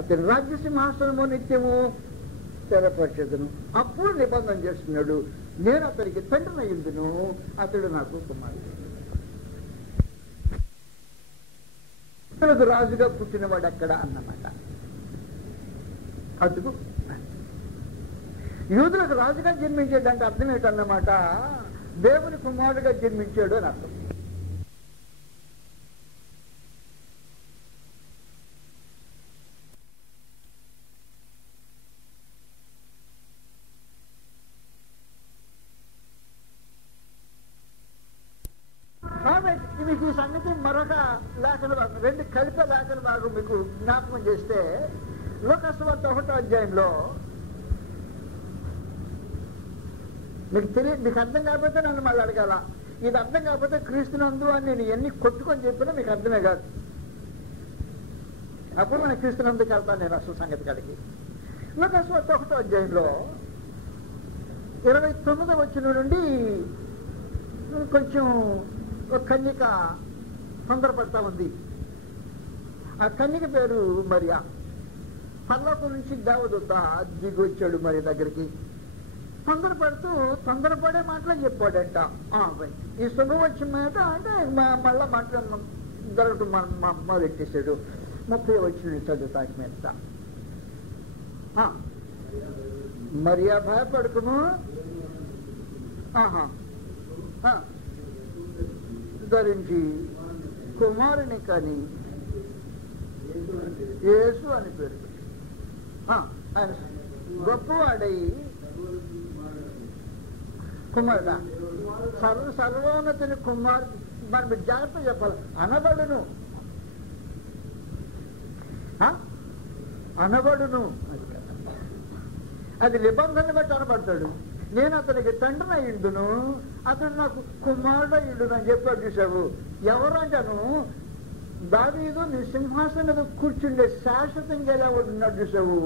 అతని రాజ్య సింహాసనము నిత్యము స్థిరపరచెదను. అప్పుడు నిబంధన చేస్తున్నాడు, నేను అతనికి తండ్రినయ్యుందును, అతడు నాకు కుమారుడు. రాజుగా పుట్టినవాడు ఎక్కడ అన్నమాట. అందుకు యూదులకు రాజుగా జన్మించాడంటే అర్థం ఏంటన్నమాట, దేవుని కుమారుడుగా జన్మించాడు అని అర్థం. కాబట్టి మీకు ఈ సంగతి మరొక లేఖన భాగం, రెండు కలిపే లేఖన భాగం మీకు జ్ఞాపకం చేస్తే, లోకసువార్త 1వ అధ్యాయంలో మీకు అర్థం కాకపోతే నన్ను మళ్ళీ అడగాల. ఇది అర్థం కాకపోతే క్రీస్తునందు అని నేను ఎన్ని కొట్టుకొని చెప్పినా మీకు అర్థమే కాదు. అప్పుడు మన క్రీస్తునందుకు వెళ్తాను నేను అసలు సంగతి కాడికి. లోకసువార్త 1వ అధ్యాయంలో 29వ వచనం నుండి కొంచెం ఒక కన్యక తొందరపడతా ఉంది. ఆ కన్యక పేరు మరియా. పరలోకం నుంచి దేవదూత దిగి వచ్చాడు మరి దగ్గరికి. తొందరపడే మాటలు చెప్పాడంట. ఈ శుభవచ్చం మీద అంటే మళ్ళా మాట్లాడడం జరగటం మొదలెట్టేశాడు. 30వ వచనం చదువుతాకి మీద, మరియా భయపడుకును, ధరించి కుమారుని కని యేసు అని పేరు. ఆయన గొప్పవాడై కుమారుడా, సర్వోన్నతుని కుమారుడు. మనం జాగ్రత్త చెప్పాలి. అనబడును అది నిబంధన బట్టి అనబడతాడు. నేను అతనికి తండ్రిని అయ్యిండును, అతను నాకు కుమారుడు అయ్యిండును అని చెప్పాడు. చూసావు ఎవరు అంటాను, దావీదు నీ సింహాసనం మీద కూర్చుండే శాశ్వతంగా ఎలా ఉన్నాడు చూసావు,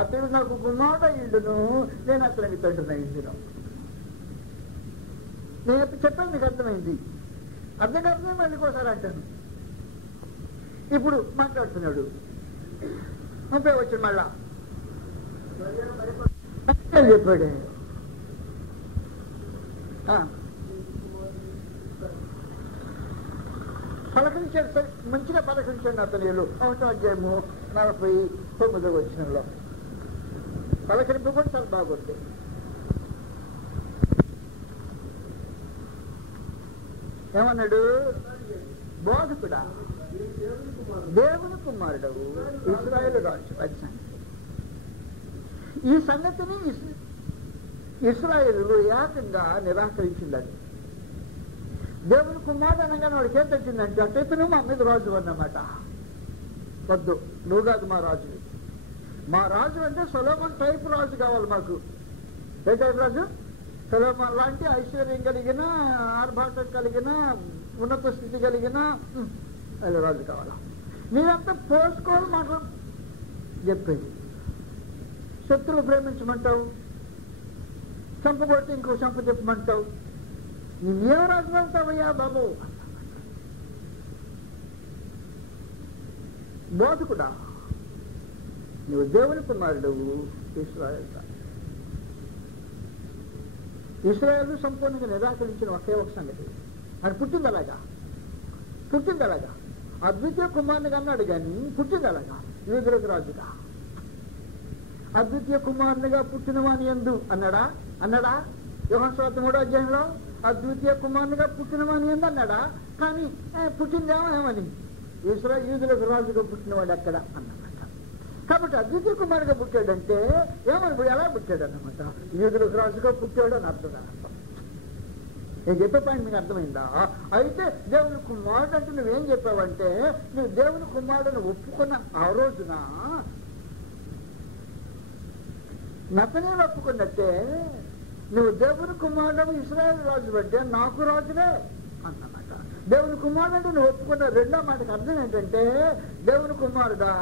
అతడు నాకు కుమారుడు అయ్యిండును, నేను అతనికి తండ్రిని అయ్యిండును. నేను చెప్పాను, మీకు అర్థమైంది. అర్థం కాకపోతే మళ్ళీ ఒకసారి అంటాను. ఇప్పుడు మాట్లాడుతున్నాడు. 30 వచ్చాడు మళ్ళా చెప్పాడే. పలకరించాడు, మంచిగా పలకరించాడు అతను. 1వ అధ్యాయము 49వ వచనంలో పలకరింపు కూడా చాలా బాగుంది. ఏమన్నాడు, బోధకుడా, దేవుని కుమారుడవు, ఇశ్రాయేలు రాజు. అది సంగతి. ఈ సంగతిని ఇశ్రాయేలు ఏకంగా నిరాకరించిందని. దేవుని కుమారుడు అనగానే వాడికి ఏం తెచ్చిందంటే, అంటే ఇతను మా మీద రాజు అన్నమాట. వద్దు, నువ్వు కాదు మా రాజు. మా రాజు అంటే సొలొమోన్ టైప్ రాజు కావాలి మాకు. ఏ టైప్ రాజు? సొలొమోన్ లాంటి ఐశ్వర్యం కలిగిన, ఆర్భాటం కలిగిన, ఉన్నత స్థితి కలిగిన రాజు కావాలా. మీరంతా పోసుకోవాలి మాకు చెప్పేది. శత్రువులు ప్రేమించమంటావు, చంపబడితే ఇంకో చంప చెప్పమంటావు. నువ్వేం రాజు అవుతావయ్యా బాబు? బోధకుడా, నువ్వు దేవుని కుమారుడు, ఇశ్రాయేలు సంపూర్ణంగా నిరాకరించిన ఒకే ఒక సంగతి. అది పుట్టింది అలాగా. అద్వితీయ కుమారునిగా అన్నాడు కానీ పుట్టింది అలాగా. యూదులకు రాజుగా అద్వితీయ కుమారునిగా పుట్టిన వాని యందు అన్నాడా యోహాను సువార్త 3వ అధ్యాయంలో అద్వితీయ కుమారునిగా పుట్టిన వాని యందు అన్నాడా? కానీ పుట్టిందేమని యూదులకు రాజుగా పుట్టినవాడు ఎక్కడ అన్నమాట. కాబట్టి అద్వితీయ కుమారుగా పుట్టాడంటే ఏమని ఎలా పుట్టాడు అన్నమాట. యూదులకు రాజుగా పుట్టాడు అని అర్థం. నేను చెప్పే పాయింట్ మీకు అర్థమైందా? అయితే దేవుని కుమారుడు అంటే నువ్వేం చెప్పావంటే, నువ్వు దేవుని కుమారుడుని ఒప్పుకున్న ఆ రోజున నతనేలు ఒప్పుకున్నట్టే నువ్వు దేవుని కుమారుడు ఇశ్రాయేలు రాజు అంటే నాకు రాజులే అన్నమాట. దేవుని కుమారుడు అంటే నువ్వు ఒప్పుకున్న రెండో మాటకు అర్థం ఏంటంటే, దేవుని కుమారుడా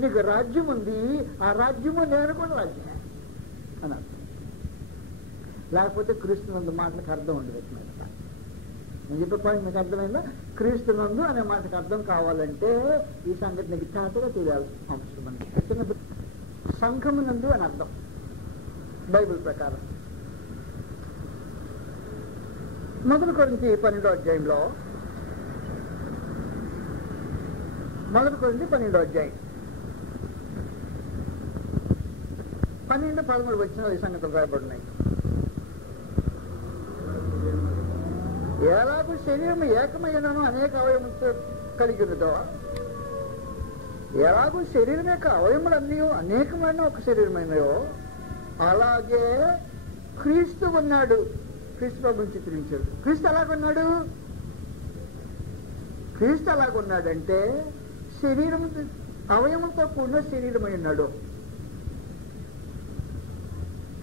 నీకు రాజ్యం ఉంది, ఆ రాజ్యము నేను కూడా రాజ్యమే అని అర్థం. లేకపోతే క్రీస్తునందు మాటలకు అర్థం ఉండదు. నేను చెప్పే పాయింట్ మీకు అర్థమైందా? క్రీస్తునందు అనే మాటకు అర్థం కావాలంటే ఈ సంగతి నీకు చాటుగా తెలియాలి అవసరం అని. సంఘమునందు అని అర్థం బైబిల్ ప్రకారం. 1 కొరింథీ 12వ అధ్యాయంలో 1 కొరింథీ 12వ అధ్యాయం 12-13 వచ్చిన ఈ సంగతులు రాయబడినాయి. ఎలాగూ శరీరం ఏకమైనను అనేక అవయములతో కలిగి ఉన్నదో, ఎలాగూ శరీరం యొక్క అవయములన్నీ అనేకమైన ఒక శరీరమైనయో, అలాగే క్రీస్తు ఉన్నాడు. క్రీస్తు ప్రభుని చిత్రించాడు. క్రీస్తు ఎలాగున్నాడు? క్రీస్తు ఎలాగున్నాడంటే శరీరం అవయములతో కూడిన శరీరమై ఉన్నాడు.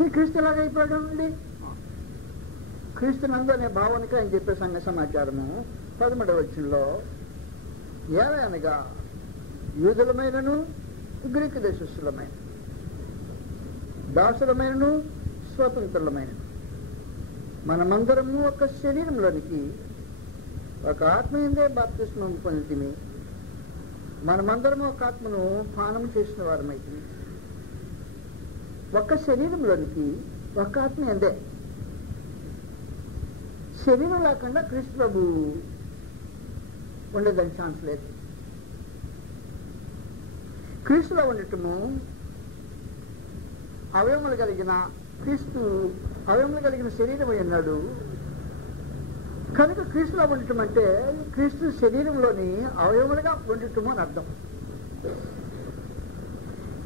ఈ క్రీస్తు ఎలాగైపోయాడు అండి? క్రీస్తునందు అనే భావనకి ఆయన చెప్పే సంఘ సమాచారము 13వ వచనంలో, ఏలయనగా యూదులమైనను గ్రీకు దేశస్థులమైన, దాసులమైనను స్వతంత్రులమైన మనమందరము ఒక శరీరంలోనికి ఒక ఆత్మయందే బాప్తిస్మం పొందితిమి, మనమందరము ఒక ఆత్మను పానం చేసిన వారమైతిమి. ఒక శరీరంలోనికి ఒక ఆత్మ ఎందే. శరీరం లేకుండా క్రీస్తు ప్రభు ఉండేదానికి ఛాన్స్ లేదు. క్రీస్తులో ఉండటము అవయములు కలిగిన క్రీస్తు అవయములు కలిగిన శరీరమై ఉన్నాడు కనుక క్రీస్తులో ఉండటం అంటే క్రీస్తు శరీరంలోని అవయములుగా ఉండటము అని అర్థం.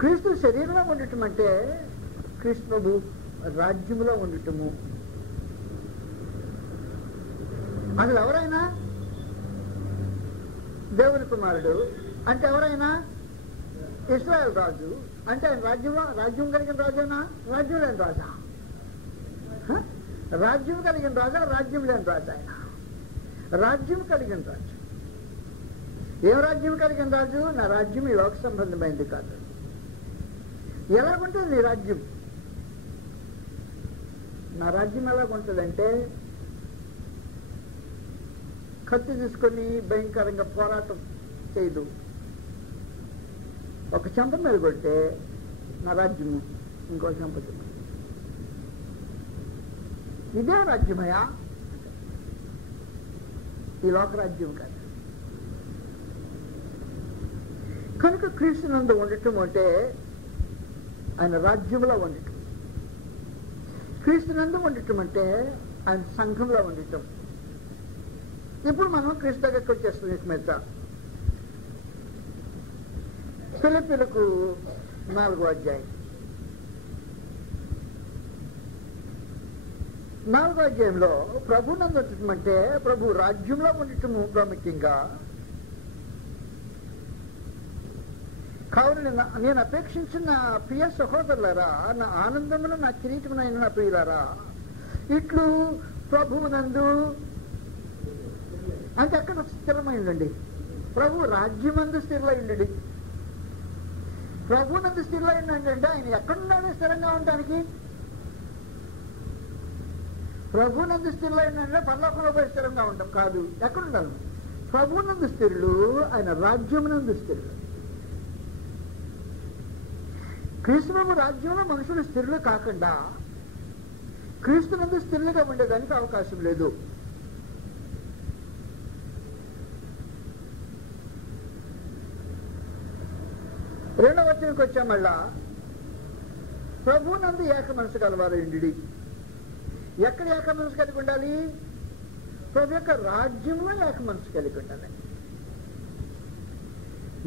క్రీస్తు శరీరంలో ఉండటం అంటే క్రీస్తు ప్రభు రాజ్యములో ఉండటము. అసలు ఎవరైనా దేవుని కుమారుడు అంటే ఎవరైనా ఇశ్రాయేలు రాజు అంటే ఆయన రాజ్యం కలిగిన రాజేనా? రాజ్యం లేని రాజా? రాజ్యం కలిగిన రాజా, రాజ్యం లేని రాజా? ఆయన రాజ్యం కలిగిన రాజు. ఏం రాజ్యం కలిగిన రాజు? నా రాజ్యం ఈ లోక సంబంధమైంది కాదు. ఎలాగుంటుంది నీ రాజ్యం? నా రాజ్యం ఎలాగుంటుందంటే కత్తి తీసుకొని భయంకరంగా పోరాటం చేయదు. ఒక చెంప మీద కొడితే నా రాజ్యము ఇంకో చెంప. ఇదే రాజ్యమయ్యా, ఈ లోక రాజ్యం కాదు. కనుక క్రీస్తునందు ఉండటం అంటే ఆయన రాజ్యంలో ఉండటం. క్రీస్తునందు ఉండటం అంటే ఆయన సంఘంలో ఉండటం. ఇప్పుడు మనం క్రీస్తు దగ్గరికి వచ్చేస్తాం. ఇక మీద ఫిలిప్పీలకు 4వ అధ్యాయం 4వ అధ్యాయంలో ప్రభు నందు ఉండటం అంటే ప్రభు రాజ్యంలో ఉండటము ప్రాముఖ్యంగా. కావున నేను అపేక్షించిన ప్రియ సహోదరులారా, నా ఆనందమును నా కిరీటమునైన నా ప్రియులారా, ఇట్లు ప్రభువునందు అంటే అక్కడ స్థిరమైందండి. ప్రభు రాజ్యమందు స్థిరమైండి. ప్రభునందు స్థిరమైందంటే ఆయన ఎక్కడున్నాడు స్థిరంగా ఉండడానికి? ప్రభునందు స్థిరమైందంటే పరలోకంలో పోయి స్థిరంగా ఉంటాం కాదు. ఎక్కడుండాలి? ప్రభునందు స్థిరులు, ఆయన రాజ్యమునందు స్థిరులు. క్రీస్తు రాజ్యంలో మనుషులు స్థిరులు కాకుండా క్రీస్తునందు స్థిరులుగా ఉండేదానికి అవకాశం లేదు. రెండవ వచనంకి వచ్చా మళ్ళా, ప్రభునందు ఏక మనసు కలవారండి. ఎక్కడ ఏక మనసు కలిగి ఉండాలి? ప్రభు యొక్క రాజ్యంలో ఏక మనసు కలిగి ఉండాలి.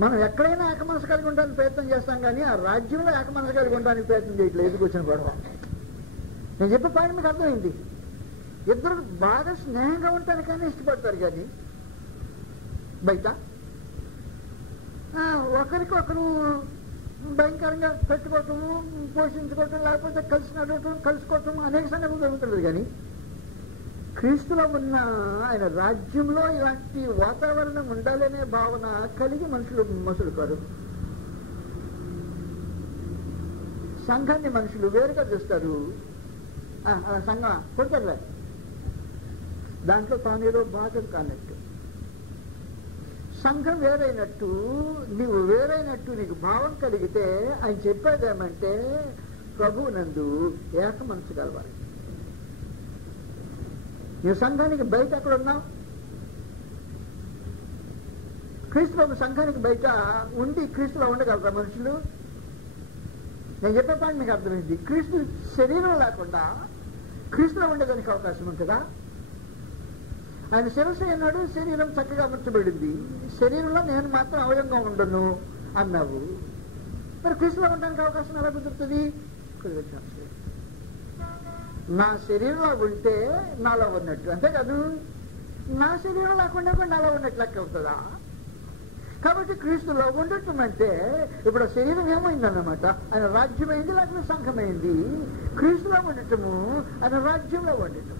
మనం ఎక్కడైనా ఏక మనసు కలిగి ఉండడానికి ప్రయత్నం చేస్తాం కానీ ఆ రాజ్యంలో ఏక మనసు కలిగి ఉండడానికి ప్రయత్నం చేయట్లేదు. ఎందుకు వచ్చిన గొడవ? నేను చెప్పే పాయింట్ మీకు అర్థమైంది. ఇద్దరు బాగా స్నేహంగా ఉండటానికైనా ఇష్టపడతారు కానీ బయట ఒకరికొకరు భయంకరంగా పెట్టుకోవటము, పోషించుకోవటం, లేకపోతే కలిసి నడవటం, కలుసుకోవటం అనేక సంగతులు జరుగుతుంది. కానీ క్రీస్తులో ఉన్న ఆయన రాజ్యంలో ఇలాంటి వాతావరణం ఉండాలనే భావన కలిగి మనుషులు మసులుకారు. సంఘాన్ని మనుషులు వేరుగా చూస్తారు. సంఘం కొడుతారులే, దాంట్లో తానేదో భాగం కానట్టు. సంఘం వేరైనట్టు నీవు వేరైనట్టు నీకు భావం కలిగితే ఆయన చెప్పేదేమంటే ప్రభువునందు ఏక మనసు కలవాలి. నువ్వు సంఘానికి బయట ఎక్కడ ఉన్నావు? క్రీస్తులో సంఘానికి బయట ఉండి క్రీస్తులో ఉండగలరా మనుషులు? నేను చెప్పే పాయింట్ మీకు అర్థమైంది. క్రీస్తు శరీరం లేకుండా క్రీస్తులో ఉండేదానికి అవకాశం ఉంటుందా? ఆయన శిరస్సు అన్నాడు, శరీరం చక్కగా అమర్చబడింది, శరీరంలో నేను మాత్రం అవయంగా ఉండను అన్నావు. మరి క్రీస్తులో ఉండడానికి అవకాశం ఎలా కుదురుతుంది? నా శరీరంలో ఉంటే నాలో ఉన్నట్టు, అంతేకాదు నా శరీరం లేకుండా కూడా నాలో ఉన్నట్టు లెక్క అవుతుందా? కాబట్టి క్రీస్తులో ఉండటం అంటే ఇప్పుడు ఆ శరీరం ఏమైందన్నమాట, ఆయన రాజ్యమైంది లేకపోతే సంఘమైంది. క్రీస్తులో ఉండటము ఆయన రాజ్యంలో ఉండటం.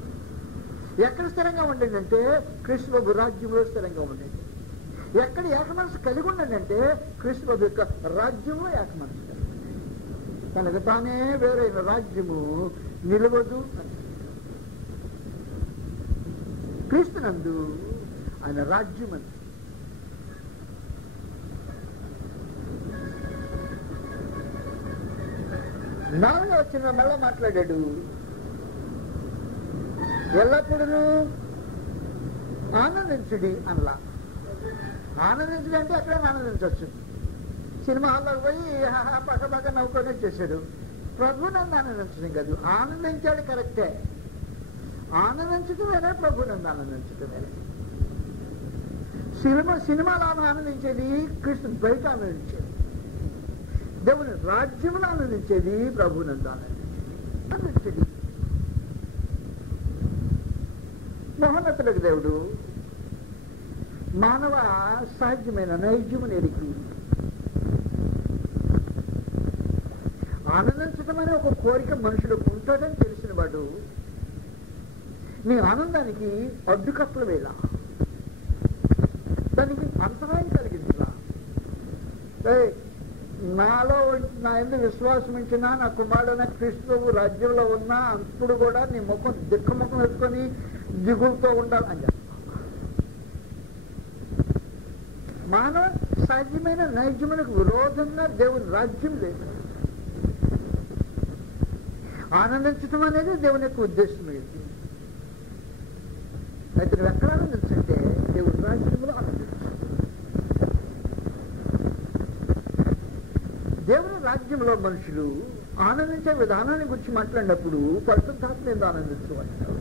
ఎక్కడ స్థిరంగా ఉండండి? క్రీస్తు రాజ్యంలో స్థిరంగా ఉండండి. ఎక్కడ ఏకమనసు కలిగి ఉండండి? క్రీస్తు యొక్క రాజ్యంలో ఏకమనసు కలిగి ఉండండి. తనకు తానే వేరైన రాజ్యము నిలవదు. క్రీస్తునందు ఆయన రాజ్యం అని. నాలుగో వచ్చిన మళ్ళా మాట్లాడాడు, ఎల్లప్పుడూ ఆనందించుడి అనలా. ఆనందించుడి అంటే అక్కడే ఆనందించవచ్చు. సినిమా హాల్లోకి పోయి పక్క పక్క నవ్వుకొని వచ్చేసాడు. ప్రభు నన్ను ఆనందించడం కాదు, ఆనందించాడు కరెక్టే. ఆనందించడం వేరే, ప్రభు నన్ను ఆనందించడం వేరే. సినిమాలో ఆనందించేది క్రీస్తు బయట ఆనందించేది, దేవుని రాజ్యంలో ఆనందించేది ప్రభు నందు ఆనందించేది. మహోన్నతులకు దేవుడు మానవ సహజమైన నైజమును ఎరిగి ఆనందించడం అనే ఒక కోరిక మనుషులకు ఉంటుందని తెలిసిన వాడు నీ ఆనందానికి అడ్డుకట్టలు వేళ దానికి అంతరాయం కలిగించలా. నాలో నా ఎందుకు విశ్వాసం ఇచ్చినా, నా కుమారుడైన క్రీస్తు రాజ్యంలో ఉన్నా అప్పుడు కూడా నీ ముఖం దిక్కుముఖం వేసుకొని దిగులతో ఉండాలి అని చెప్తాను. మానవ సహజమైన నైజములకు విరోధంగా దేవుని రాజ్యం లేదు. ఆనందించడం అనేది దేవుని యొక్క ఉద్దేశం ఏంటి? అయితే నువ్వు ఎక్కడ ఆనందించంటే దేవుని రాజ్యంలో ఆనందించు. దేవుని రాజ్యంలో మనుషులు ఆనందించే విధానాన్ని గురించి మాట్లాడినప్పుడు పరిశుద్ధాత్మ మీద ఆనందించమంటారు.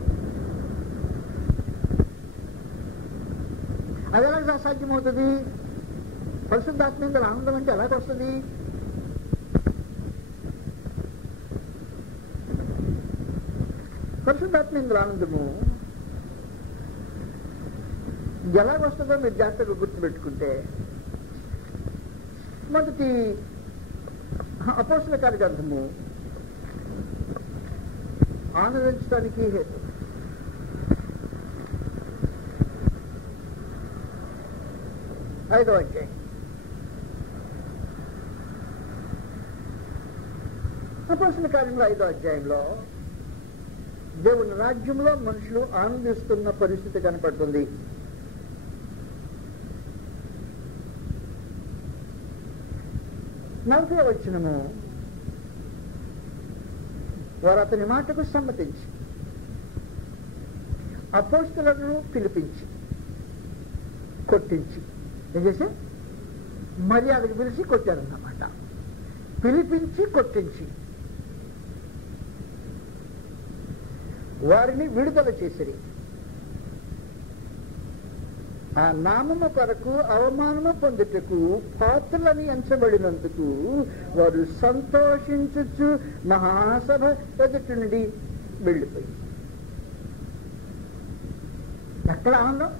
అది ఎలా సాధ్యమవుతుంది? పరిశుద్ధాత్మ మీద ఆనందం అంటే ఎలాగొస్తుంది? పరిశుద్ధాత్మ ఇందులో ఆనందము ఎలాగొస్తుందో మీరు జాగ్రత్తగా గుర్తుపెట్టుకుంటే, మొదటి అపోస్తల కార్యగ్రంథము ఆనందించడానికి హేతు. ఐదవ అధ్యాయం. అపోస్తల కార్యంలో 5వ అధ్యాయంలో దేవుని రాజ్యంలో మనుషులు ఆనందిస్తున్న పరిస్థితి కనపడుతుంది. నలభై వచనము, వారు అతని మాటకు సమ్మతించి అపోస్తలులను పిలిపించి కొట్టించి ఏం చేసి మర్యాదకు పిలిచి కొట్టారన్నమాట. పిలిపించి కొట్టించి వారిని విడుదల చేసిరి. ఆ నామము కొరకు అవమానము పొందుటకు పాత్రలని ఎంచబడినందుకు వారు సంతోషించు మహాసభ ఎదుటి నుండి వెళ్ళిపోయి. ఎక్కడ ఆనందం?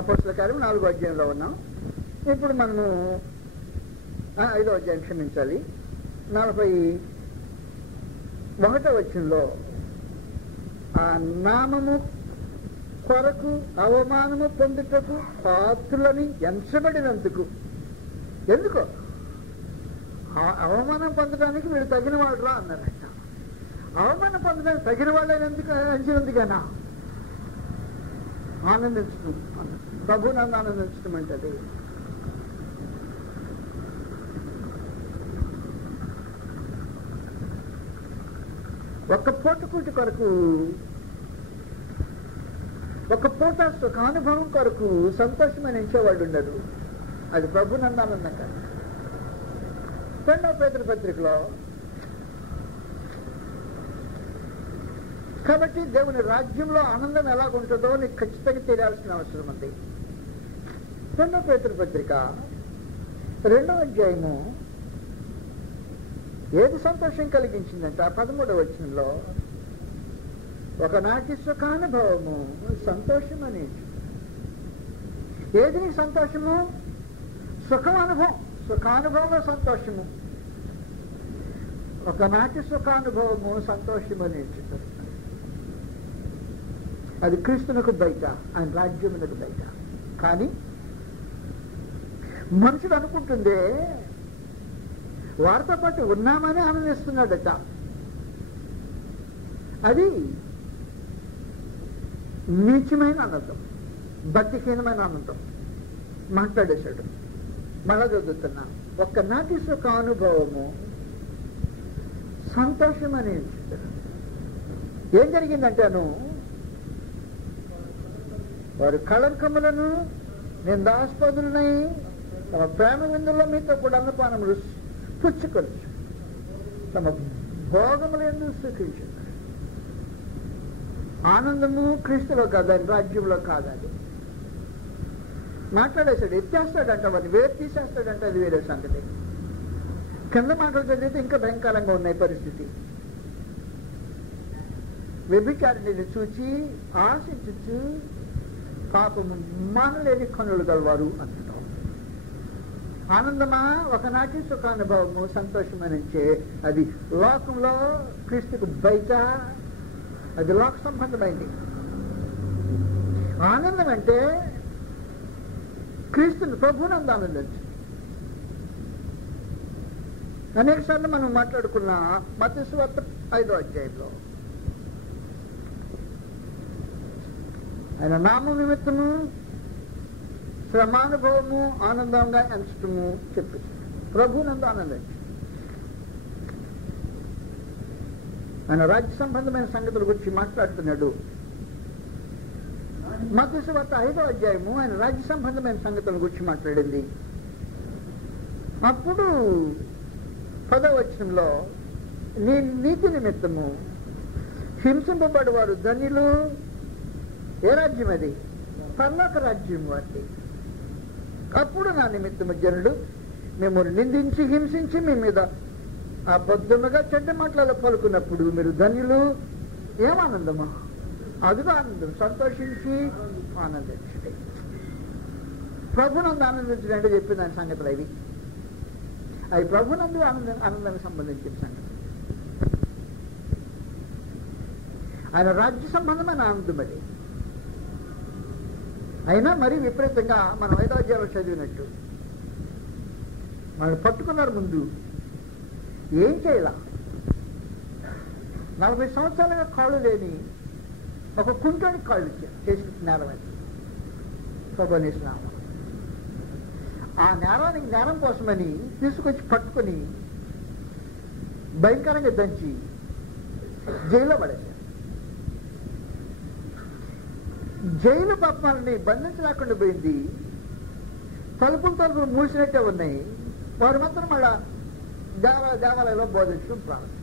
అపోస్తల కార్యం 4వ అధ్యాయంలో ఉన్నాం. ఇప్పుడు మనము 5వ అధ్యాయం, క్షమించాలి, 41వ వచనంలో ఆ నామము కొరకు అవమానము పొందుటకు పాత్రులని ఎంచబడినందుకు. ఎందుకో అవమానం పొందడానికి వీడు తగిన వాడు రా అన్నారట. అవమానం పొందడానికి తగిన వాళ్ళని ఎందుకు ఎంచినందుకనా? ఆనందించడం, ప్రభునందు ఆనందించడం అంటే అది. ఒక్క పూట కూటి కొరకు, ఒక పూట సుఖానుభవం కొరకు సంతోషమైన ఇచ్చేవాళ్ళు ఉండరు. అది ప్రభునందు ఆనందం కాదు. 2వ పేతురు పత్రికలో కాబట్టి దేవుని రాజ్యంలో ఆనందం ఎలాగుంటుందో నీకు ఖచ్చితంగా తెలియాల్సిన అవసరం ఉంది. 2వ పేతురు పత్రిక 2వ అధ్యాయము ఏది సంతోషం కలిగించిందంటే ఆ 13వ వచనంలో ఒకనాటి సుఖానుభవము సంతోషం అనేది. ఏది నీ సంతోషము? సుఖానుభవం. సుఖానుభవంలో సంతోషము. ఒకనాటి సుఖానుభవము సంతోషము అనేది. అది క్రీస్తునకు బయట, ఆయన రాజ్యమునకు బయట. కానీ మనుషుడు అనుకుంటుందే వారితో పాటు ఉన్నామని ఆనందిస్తున్నాడట. అది నీచమైన ఆనందం, భక్తిహీనమైన ఆనందం. మాట్లాడేశాడు. మళ్ళా చదువుతున్నా. ఒక్కనాటి సుఖ అనుభవము సంతోషం అనేది. ఏం జరిగిందంటాను? వారు కళంకములను నిందాస్పదులనై తమ ప్రేమ విందుల్లో మీతో కూడా అన్నపానములు పుచ్చుకొని తమ భోగములు ఎందుకు సుఖించారు. ఆనందము క్రీస్తులో కాదు, అది రాజ్యంలో కాదు. అది మాట్లాడేశాడు. ఎత్తేస్తాడంట, వాడిని వేరు తీసేస్తాడంట. అది వేరే సంగతి. కింద మాటలు చదివితే ఇంకా భయంకరంగా ఉన్నాయి పరిస్థితి. వ్యభిచారిణిని చూచి ఆశించు పాపము మానలేని కనులు గలవారు అంటాం. ఆనందమా? ఒకనాటి సుఖానుభవము సంతోషమనించే. అది లోకంలో క్రీస్తుకు బయట, అది లోక సంబంధమైంది. ఆనందం అంటే క్రీస్తుని ప్రభునందు ఆనందించు. అనేక సార్లు మనం మాట్లాడుకున్న మత్తయి సువార్త 5వ అధ్యాయంలో ఆయన నామం నిమిత్తము శ్రమానుభవము ఆనందంగా ఎంచటము చెప్పి ప్రభునందు ఆనందించు. ఆయన రాజ్య సంబంధమైన సంగతుల గురించి మాట్లాడుతున్నాడు. మత్తయి సువార్త 5వ అధ్యాయము ఆయన రాజ్య సంబంధమైన సంగతుల గురించి మాట్లాడింది. అప్పుడు 10వ వచనంలో నీ నీతి నిమిత్తము హింసింపబడి వారు ధన్యులు. ఏ రాజ్యం అది? పరలోక రాజ్యం వాటి. అప్పుడు నా నిమిత్తము జనులు మిమ్మల్ని నిందించి హింసించి మీ మీద అబద్ధముగా చెడ్డ మాటలలో పలుకున్నప్పుడు మీరు ధన్యులు. ఏమానందమా? అదిగా ఆనందం. సంతోషించి ఆనందించండి. ప్రభునందు ఆనందించండి అంటే చెప్పిన దాని సంగతులు అవి. అవి ప్రభునందు ఆనందానికి సంబంధించిన సంగతి. ఆయన రాజ్య సంబంధమైన ఆనందం అది. అయినా మరీ విపరీతంగా మనం 5వ అధ్యాయంలో చదివినట్టు వాళ్ళు పట్టుకున్నారు. ముందు ఏం చేయాల? 40 సంవత్సరాలుగా కాళ్ళు లేని ఒక కుంటోడికి కాళ్ళు ఇచ్చారు. చేసిన నేరం అది ప్రభునేశ్వరం. ఆ నేరానికి నేరం కోసమని తీసుకొచ్చి పట్టుకొని భయంకరంగా దంచి జైల్లో పడేశారు. జైలు పాపాలని బంధించలేకుండా పోయింది. తలుపులు మూసినట్టే ఉన్నాయి. వారు మాత్రం మళ్ళా దేవాలయంలో బోధించడం ప్రారంభించారు.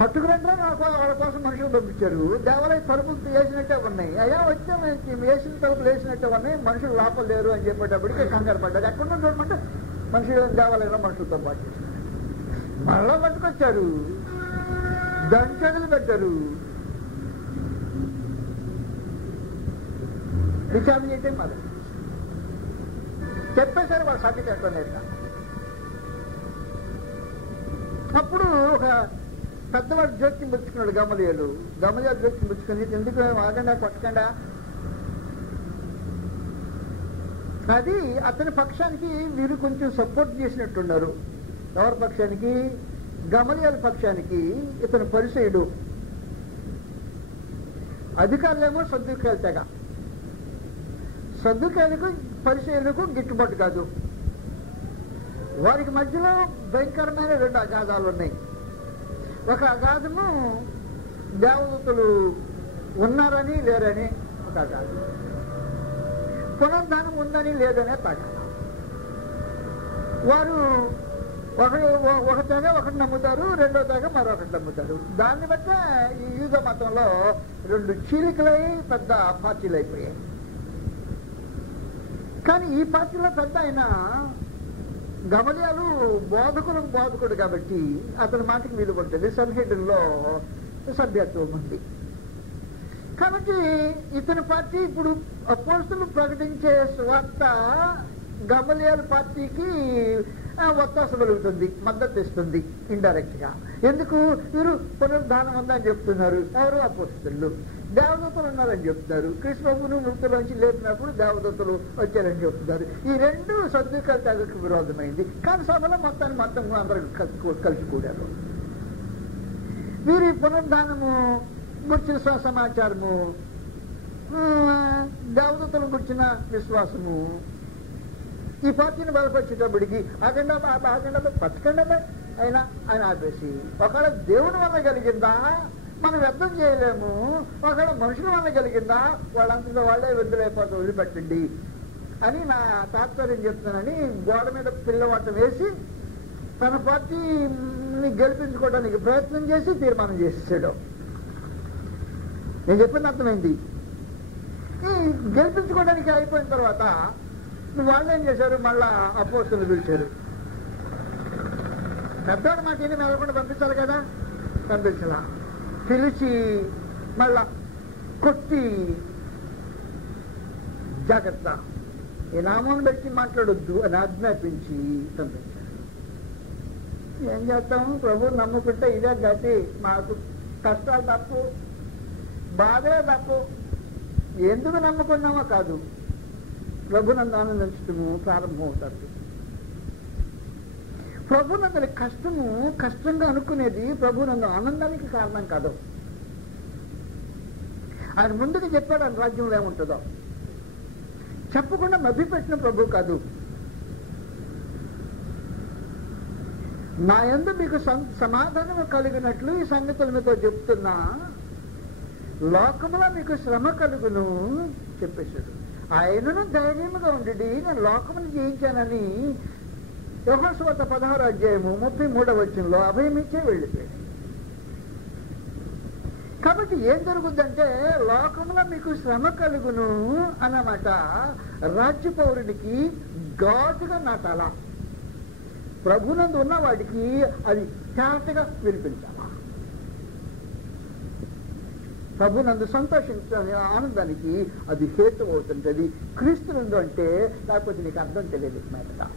పట్టుకురంటే వాళ్ళ కోసం మనుషులు పంపించారు. దేవాలయ తలుపులు వేసినట్టే ఉన్నాయి. అయ్యా వచ్చే వేసిన తలుపులు వేసినట్టే ఉన్నాయి, మనుషులు లోపల లేరు అని చెప్పేటప్పటికి కంగారు పడ్డారు. ఎక్కడో చూడమంటే మనుషులు దేవాలయంలో మనుషులతో పాటు మళ్ళా పట్టుకొచ్చారు, దంచడులు పెట్టారు. విచారణ చేయటే మరి చెప్పేశారు వాళ్ళ సంగతి ఎట్లా లేదు. అప్పుడు ఒక పెద్దవాడు జోక్యం పుచ్చుకున్నాడు. గమలియాలు జోక్యం పుచ్చుకుని ఎందుకు ఆగండా కొట్టకుండా, అది అతని పక్షానికి వీరు కొంచెం సపోర్ట్ చేసినట్టున్నారు. ఎవరి పక్షానికి? గమలియాల పక్షానికి. ఇతను పరిసయుడు. అధికారులేమో సద్దుకాయలు తెగ. సద్దుకాయలకు పరిచయులకు గిట్టుబాటు కాదు. వారికి మధ్యలో భయంకరమైన 2 అగాధాలు ఉన్నాయి. ఒక అగాధము దేవదూతలు ఉన్నారని లేరని ఒక అగాధం, పునరుద్ధానం ఉందని లేదనే తగ. వారు ఒక తెగ ఒకటి నమ్ముతారు, రెండో తెగ మరొకటి నమ్ముతారు. దాన్ని బట్టే ఈ యూద మతంలో 2 చీలికలై పెద్ద పార్టీలు అయిపోయాయి. కానీ ఈ పార్టీలో పెద్ద ఆయన గమలియాలు బోధకుడు కాబట్టి అతని మాటకి విలువ ఉంటుంది. సన్హెడ్రిన్లో సభ్యత్వం ఉంది కాబట్టి ఇతని పార్టీ ఇప్పుడు అపోస్తలులు ప్రకటించే స్వార్త గమలియాల పార్టీకి ఒత్తాస కలుగుతుంది, మద్దతు ఇస్తుంది ఇండైరెక్ట్ గా. ఎందుకు? వీరు పునరుద్ధానం ఉందని చెప్తున్నారు, ఎవరు? అపోస్తలులు. దేవదూతలు ఉన్నారని చెప్తున్నారు, కృష్ణబాబును మృతులోంచి లేపినప్పుడు దేవదూతలు వచ్చారని చెప్తున్నారు. ఈ 2 సద్దుకాయల తెగకు విరోధమైంది. కానీ సభలో మొత్తం అందరూ కలిసి కూడారు. వీరి పునరుద్ధానము గుర్చిన సమాచారము, దేవదూతలను గుర్చిన విశ్వాసము ఈ పార్టీని బలపరిచేటప్పటికి అఖండ పచ్చకండ అయినా ఆయన ఆపేసి, ఒకవేళ దేవుని వల్ల కలిగిందా మనం వ్యర్థం చేయలేము, ఒకవేళ మనుషుల వల్ల కలిగిందా వాళ్ళంతలో వాళ్ళే వృద్ధులైపోతే వదిలిపెట్టండి అని నా తాత్పర్యం చెప్తున్నానని గోడ మీద పిల్లవాటం వేసి తన పార్టీని గెలిపించుకోవడానికి ప్రయత్నం చేసి తీర్మానం చేసేసాడు. నేను చెప్పింది అర్థమైంది. గెలిపించుకోవడానికి అయిపోయిన తర్వాత వాళ్ళు ఏం చేశారు? మళ్ళా అపోస్తలులు పిలిచారు. పెద్దవాడు మాట ఏమి వెళ్ళకుండా పంపించాలి కదా, పంపించలా. పిలిచి మళ్ళా కొట్టి జాగ్రత్త, ఈ నామం పెట్టి మాట్లాడొద్దు అని ఆజ్ఞాపించి పంపించారు. ఏం చేస్తాము? ప్రభు నమ్ముకుంటే ఇదే గతి. మాకు కష్టాలు తప్పు, బాధే తప్పు. ఎందుకు నమ్ముకున్నామో కాదు, ప్రభునందు ఆనందించటము ప్రారంభమవుతారు. ప్రభునందరి కష్టంగా అనుకునేది ప్రభునందు ఆనందానికి కారణం కాదు. ఆయన ముందుకు చెప్పాడు ఆయన రాజ్యంలో ఏముంటుందో, చెప్పకుండా మభ్యపెట్టిన ప్రభు కాదు. నా యందు మీకు సమాధానం కలిగినట్లు ఈ సంగతులు మీతో చెప్తున్నా, లోకములో మీకు శ్రమ కలుగును చెప్పేశాడు. ఆయనను ధైర్యముగా ఉండి నేను లోకమును జయించానని యోహాను 16వ అధ్యాయము 33వ వచనంలో అభయమిచ్చే వెళ్ళిపోయాడు. కాబట్టి ఏం జరుగుద్దంటే లోకంలో మీకు శ్రమ కలుగును అన్నమాట రాజ్య పౌరునికి ఘాటుగా నాటాలా, ప్రభునందు ఉన్న వాడికి అది చాటగా వినిపించాలా. ప్రభునందు సంతోషించే ఆనందానికి అది హేతు అవుతుంటది. క్రీస్తునందు అంటే లేకపోతే నీకు అర్థం తెలియదు. మేట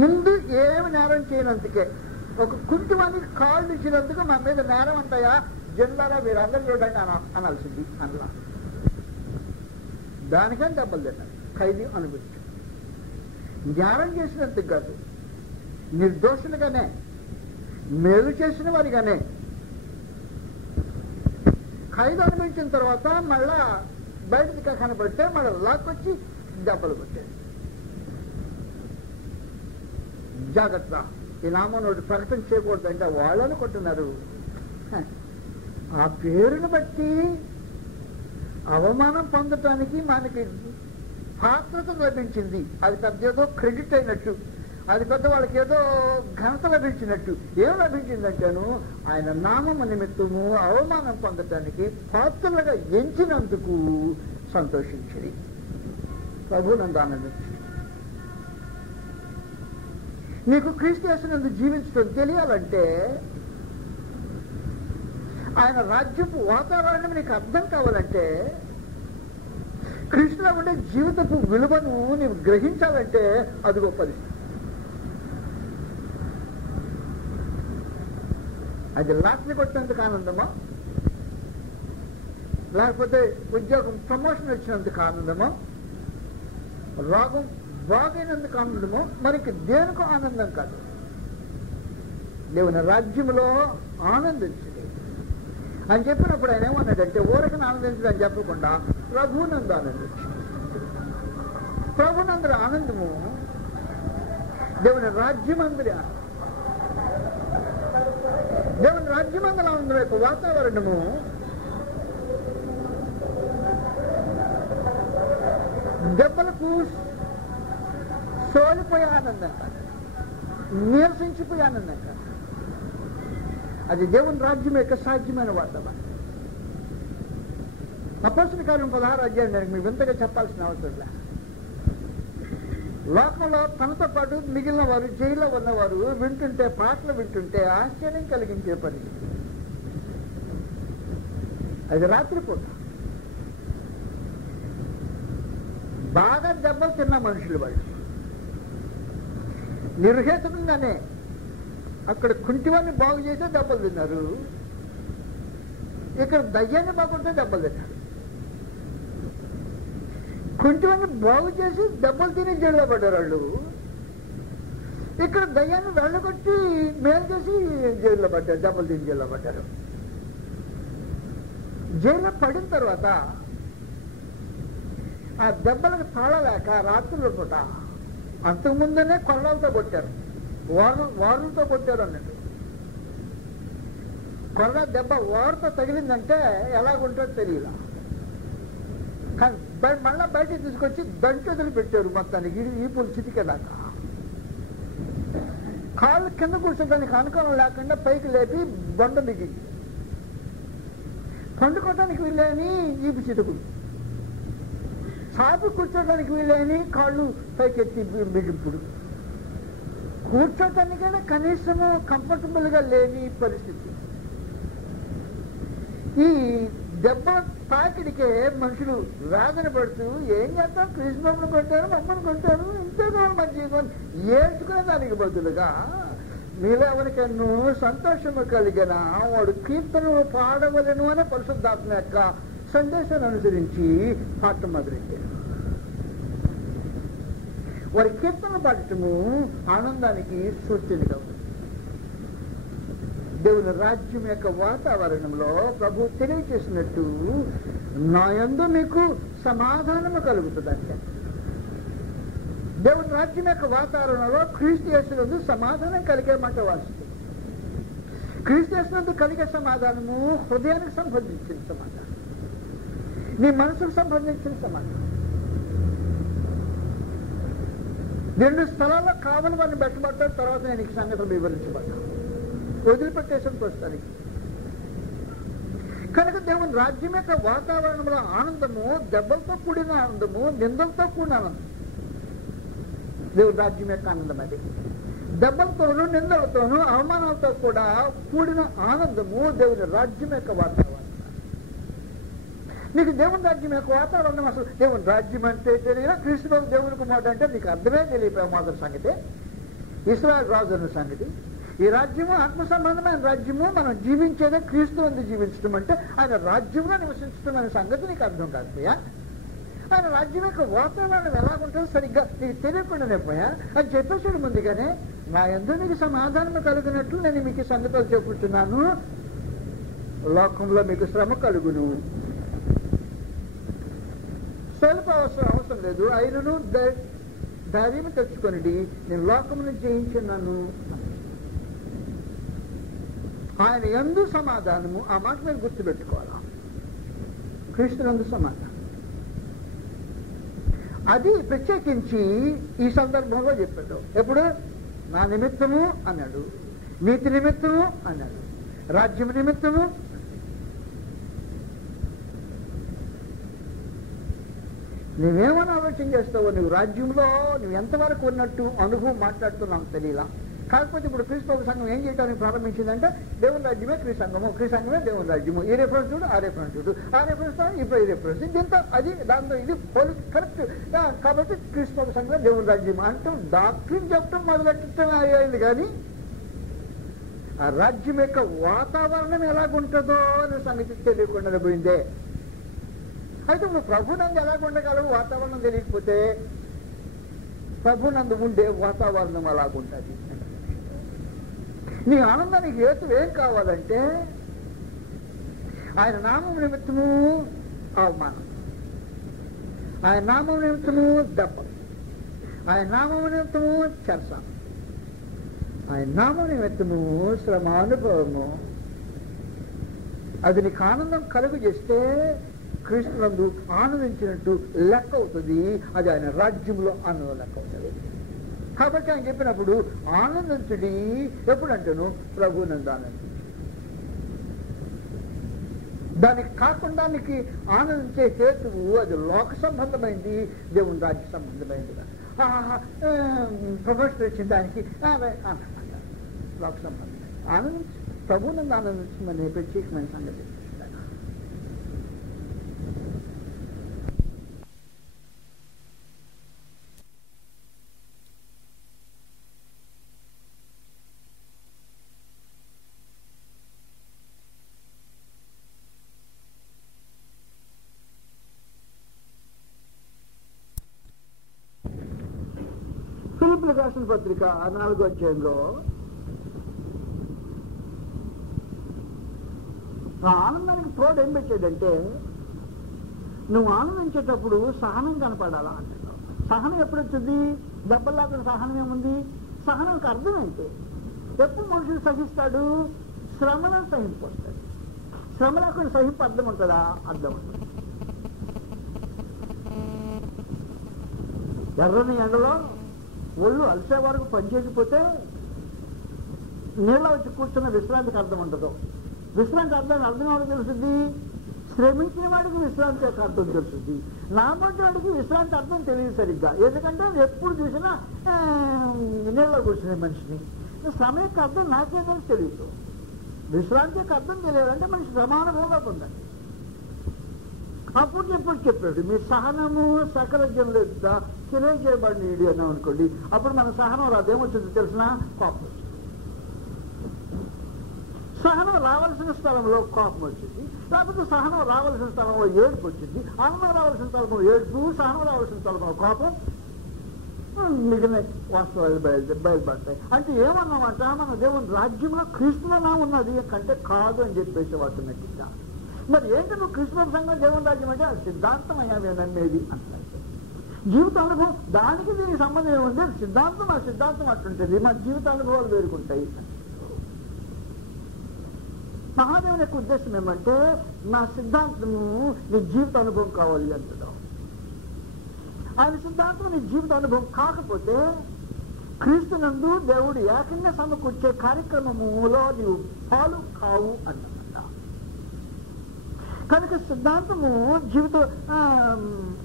ముందు ఏమి నేరం చేయనందుకే, ఒక కుంటివానికి కాళ్ళు ఇచ్చినందుకు మా మీద నేరం అంటాయా జన్లారా మీరందరూ చూడండి అనాల్సింది అనలా. దానికని దెబ్బలు తిన్నాడు, ఖైదీ అనుభవించాడు. న్యారం చేసినందుకు కాదు, నిర్దోషులుగానే మేలు చేసిన వారిగానే ఖైదు అనుభవించిన తర్వాత మళ్ళా బయటకి కనపడితే మళ్ళీ లాక్కొచ్చి దెబ్బలు కొట్టాడు. జాగ్రత్త, ఈ నామం ప్రకటన చేయకూడదంటే వాళ్ళు అనుకుంటున్నారు. ఆ పేరును బట్టి అవమానం పొందటానికి మనకి పాత్రత లభించింది. అది పెద్ద ఏదో క్రెడిట్ అయినట్టు, అది పెద్ద వాళ్ళకి ఏదో ఘనత లభించినట్టు. ఏం లభించిందంటేను ఆయన నామము నిమిత్తము అవమానం పొందటానికి పాత్రలుగా ఎంచినందుకు సంతోషించింది. ప్రభువునందు ఆనందించింది. నీకు క్రీస్తు యేసునందు జీవించడం తెలియాలంటే, ఆయన రాజ్యపు వాతావరణం నీకు అర్థం కావాలంటే, కృష్ణలో ఉండే జీవితపు విలువను నీవు గ్రహించాలంటే అదిగో పరిస్థితి. అది లాస్ట్ని కొట్టినందుకు ఆనందమా, లేకపోతే ఉద్యోగం ప్రమోషన్ వచ్చినందుకు ఆనందమో, రోగం బాగైనందుకు ఆనందమో, మనకి దేనికో ఆనందం కాదు. దేవుని రాజ్యంలో ఆనందించండి అని చెప్పినప్పుడు ఆయన ఏమన్నాడంటే ఊరకని ఆనందించడం అని చెప్పకుండా ప్రభువునందు ఆనందించు. ప్రభునందరి ఆనందము దేవుని రాజ్యమందరి ఆనందం. దేవుని రాజ్యమందరి ఆనందం యొక్క వాతావరణము దెబ్బలకు సోలిపోయే ఆనందం కాదు, నీరసించిపోయే ఆనందం కాదు. అది దేవుని రాజ్యం యొక్క సాధ్యమైన వాతావరణం. అపోస్తలుల కార్యం 16వ అధ్యాయం మీకు వింతగా చెప్పాల్సిన అవసరం లేదు. లోకంలో తనతో పాటు మిగిలిన వారు జైల్లో ఉన్నవారు వింటుంటే, పాటలు వింటుంటే ఆశ్చర్యం కలిగించే పని. అది రాత్రిపూట బాగా దెబ్బలు తిన్న మనుషులు వాళ్ళు నిర్హేతుకంగానే అక్కడ కుంటివాన్ని బాగు చేస్తే దెబ్బలు తిన్నారు, ఇక్కడ దయ్యాన్ని బాగుంటే దెబ్బలు తిన్నారు. కుంటివాన్ని బాగు చేసి దెబ్బలు తిని జైల్లో పడ్డారు వాళ్ళు, ఇక్కడ దయ్యాన్ని వెళ్ళగొట్టి మేలు చేసి జైల్లో పడ్డారు, దెబ్బలు తిని జైల్లో పడ్డారు. జైల్లో పడిన తర్వాత ఆ దెబ్బలకు తాళలేక రాత్రుల పూట అంతకుముందనే కొల్లలతో కొట్టారు, వారులతో కొట్టారు అన్నట్టు. కొల్ల దెబ్బ వారుతో తగిలిందంటే ఎలాగుంటుందో తెలియదు. కానీ మళ్ళా బయటికి తీసుకొచ్చి దంటెదులు పెట్టారు మొత్తానికి ఈ పూలు చితికేదాకా. కాళ్ళు కింద కూర్చోడానికి అనుకూలం లేకుండా పైకి లేపి బండ దిగింది. పండుకోవడానికి వీళ్ళని ఈపు చితుకులు, సాపు కూర్చోడానికి వీళ్ళని కాళ్ళు పైకెత్తి బిగింపుడు, కూర్చోటానికైనా కనీసము కంఫర్టబుల్ గా లేని పరిస్థితి. ఈ దెబ్బ తాకిడికే మనుషులు వేదన పడుతూ ఏం చేస్తాం, కృష్ణబాబుని కొట్టారు, మమ్మల్ని కొట్టారు, ఇంతేనా మన జీవితం ఏడ్చుకునే దానికి బదులుగా మీలో ఎవరికన్నా సంతోషము కలిగిన వాడు కీర్తనలు పాడవలను అనే పరిశుద్ధాత్మ యొక్క సందేశాన్ని అనుసరించి పాడటం మొదలెట్టారు. వారి కీర్తనలు పాడటము ఆనందానికి సూచనగా ఉంది. దేవుని రాజ్యం యొక్క వాతావరణంలో ప్రభు తెలియచేసినట్టు నా యందు మీకు సమాధానము కలుగుతుందంటే, దేవుని రాజ్యం యొక్క వాతావరణంలో క్రీస్తు యేసునందు సమాధానం కలిగే మాట వాస్తుంది. క్రీస్తు యేసునందు కలిగే సమాధానము హృదయానికి సంబంధించిన సమాధానం, నీ మనసుకు సంబంధించిన సమాధానం. 2 స్థలాల్లో కావలి వారిని పెట్టబడ్డారు, తర్వాత నేను ఈ సంగతులు వివరించబడ్డాను, వదిలిపెట్టేసిన ప్రస్తుతానికి. కనుక దేవుని రాజ్యం యొక్క వాతావరణంలో ఆనందము దెబ్బలతో కూడిన ఆనందము, నిందలతో కూడిన ఆనందం. దేవుని రాజ్యం యొక్క ఆనందం అది. దెబ్బలతోనూ నిందలతోనూ అవమానాలతో కూడా కూడిన ఆనందము దేవుని రాజ్యం యొక్క వాతావరణం. నీకు దేవుని రాజ్యం యొక్క వాతావరణం, అసలు దేవుని రాజ్యం అంటే తెలియదా, క్రీస్తు దేవుని కుమారుడు అంటే నీకు అర్థమే తెలియపోయే మొదటి సంగతి ఇశ్రాయేలు రాజు అన్న సంగతి. ఈ రాజ్యము ఆత్మ సంబంధమైన రాజ్యము, మనం జీవించేదే క్రీస్తు అందు జీవించడం అంటే ఆయన రాజ్యంలో నివసించడం అనే సంగతి నీకు అర్థం కాకపోయా. ఆయన రాజ్యం యొక్క వాతావరణం ఎలాగుంటుందో సరిగ్గా నీకు తెలియకుండానే పోయా అని చెప్పేసాడు ముందుగానే. నా యందు నీకు సమాధానం కలిగినట్లు నేను మీకు సంగతులు చెప్పుతున్నాను, లోకంలో మీకు శ్రమ కలుగును, స్వల్ప అవసరం లేదు, అయినను ధైర్యం తెచ్చుకొనిడి, నేను లోకమును జయించున్నాను. ఆయన యందు సమాధానము, ఆ మాట మీరు గుర్తుపెట్టుకోవాలా, క్రీస్తునందు సమాధానం. అది ప్రత్యేకించి ఈ సందర్భంలో చెప్పాడు. ఎప్పుడు? నా నిమిత్తము అన్నాడు, నీతి నిమిత్తము అన్నాడు, రాజ్యం నిమిత్తము. నువ్వేమని ఆలోచన చేస్తావో, నువ్వు రాజ్యంలో నువ్వు ఎంతవరకు ఉన్నట్టు అనుభవం మాట్లాడుతున్నావు తెలియలా. కాకపోతే ఇప్పుడు క్రీస్తు సంఘం ఏం చేయడానికి ప్రారంభించిందంటే దేవుని రాజ్యమే క్రీస్తు సంఘము, క్రీస్తు సంఘమే దేవుని రాజ్యము. ఈ రెఫరెన్స్ చూడు, ఆ రెఫరెన్స్ చూడు, ఆ రెఫరెన్స్ ఇప్పుడు ఈ రెఫరెన్స్, దీంతో అది దాంతో ఇది పోలి కరెక్ట్. కాబట్టి క్రీస్తు సంఘం దేవుని రాజ్యం అంటూ డాక్టరీని చెప్పడం మొదలెట్టడం అయ్యింది. కానీ ఆ రాజ్యం యొక్క వాతావరణం ఎలాగుంటుందో అనే సంగతి తెలియకుండా పోయిందే. అయితే నువ్వు ప్రభునందు ఎలాగుండగలవు, వాతావరణం తెలియకపోతే ప్రభునందు ఉండే వాతావరణం అలాగుంటుంది. నీ ఆనందానికి హేతు ఏం కావాలంటే ఆయన నామం నిమిత్తము అవమానం, ఆయన నామం నిమిత్తము దెబ్బలు, ఆయన నామం నిమిత్తము చెరసాను, ఆయన నామం నిమిత్తము శ్రమ అనుభవము. అది నీకు ఆనందం కలుగు చేస్తే క్రీస్తునందు ఆనందించినట్టు లెక్క అవుతుంది. అది ఆయన రాజ్యంలో ఆనందం లెక్క అవుతుంది. కాబట్టి ఆయన చెప్పినప్పుడు ఆనందించుడి, ఎప్పుడంటేను ప్రభువునందు ఆనందించు. దానికి కాకుండా నీకు ఆనందించే హేతువు అది లోక సంబంధమైంది, దేవుని రాజ్య సంబంధమైంది. ప్రొఫెషన్ వచ్చిన దానికి లోక సంబంధం. ఆనందించు, ప్రభువునందు ఆనందించమనే ప్రత్యేకమైన సంగతి. ఫిలిప్పీయులకు రాసిన పత్రిక 4వ అధ్యాయంలో ఆ ఆనందానికి తోడు ఏం పెట్టాడంటే, నువ్వు ఆనందించేటప్పుడు సహనం కనపడాలా అంటున్నావు. సహనం ఎప్పుడు వచ్చింది? దెబ్బలాగా సహనం ఏముంది? సహనంకి అర్థం ఏంటి? ఎప్పుడు మనుషులు సహిస్తాడు? శ్రమలను సహింపొస్తాడు. శ్రమ లేకుండా సహింపు అర్థం ఉంటుందా? అర్థం ఉంటుంది. ఎర్రని ఎండలో ఒళ్ళు అలసే వరకు పనిచేయకపోతే నీళ్ళ వచ్చి కూర్చున్న విశ్రాంతికి అర్థం ఉండదు. విశ్రాంతి అర్థం ఎవరికి తెలుస్తుంది? శ్రమించిన వాడికి విశ్రాంతి యొక్క అర్థం తెలుస్తుంది. నామంటి వాడికి విశ్రాంతి అర్థం తెలియదు సరిగ్గా. ఎందుకంటే ఎప్పుడు చూసినా నీళ్ళ కూర్చునే మనిషిని శ్రమ యొక్క అర్థం నాకేదో తెలియదు. విశ్రాంతి యొక్క అర్థం తెలియాలంటే మనిషి సమానుభవంగా పొందండి. అప్పుడు చెప్పాడు మీ సహనము సకల జనుల యొక్క తెలియజేయబడి అన్నాం అనుకోండి. అప్పుడు మన సహనం రాదేమొచ్చింది తెలిసిన? కోపం వచ్చింది. సహనం రావాల్సిన స్థలంలో కోపం వచ్చింది, లేకపోతే సహనం రావాల్సిన స్థలంలో ఏడుపు వచ్చింది. ఆనందం రావాల్సిన స్థలంలో ఏడుపు, సహనం రావాల్సిన స్థలంలో కోపం, మిగిలిన వాస్తవాలు బయలుపడతాయి. అంటే ఏమన్నమాట? మన దేవుని రాజ్యంలో క్రీస్తులో ఉన్నది కంటే కాదు అని చెప్పేసి ఆటోమేటిక్గా. మరి ఏంటి నువ్వు క్రీస్తు సంఘం దేవుని రాజ్యం అంటే అది సిద్ధాంతం అయ్యా నమ్మేది అంటారు. జీవిత అనుభవం దానికి దీనికి సంబంధం ఏముంది? సిద్ధాంతం ఆ సిద్ధాంతం అట్టుంటుంది, మా జీవిత అనుభవాలు వేరుకుంటాయి. మహాదేవుని యొక్క ఉద్దేశం ఏమంటే నా సిద్ధాంతము నీ జీవిత అనుభవం కావాలి అంటున్నావు. ఆయన సిద్ధాంతం నీ జీవిత అనుభవం కాకపోతే క్రీస్తునందు దేవుడు ఏకంగా సమకూర్చే కార్యక్రమములో నీవు పాలు కావు అన్నమాట. కనుక సిద్ధాంతము జీవిత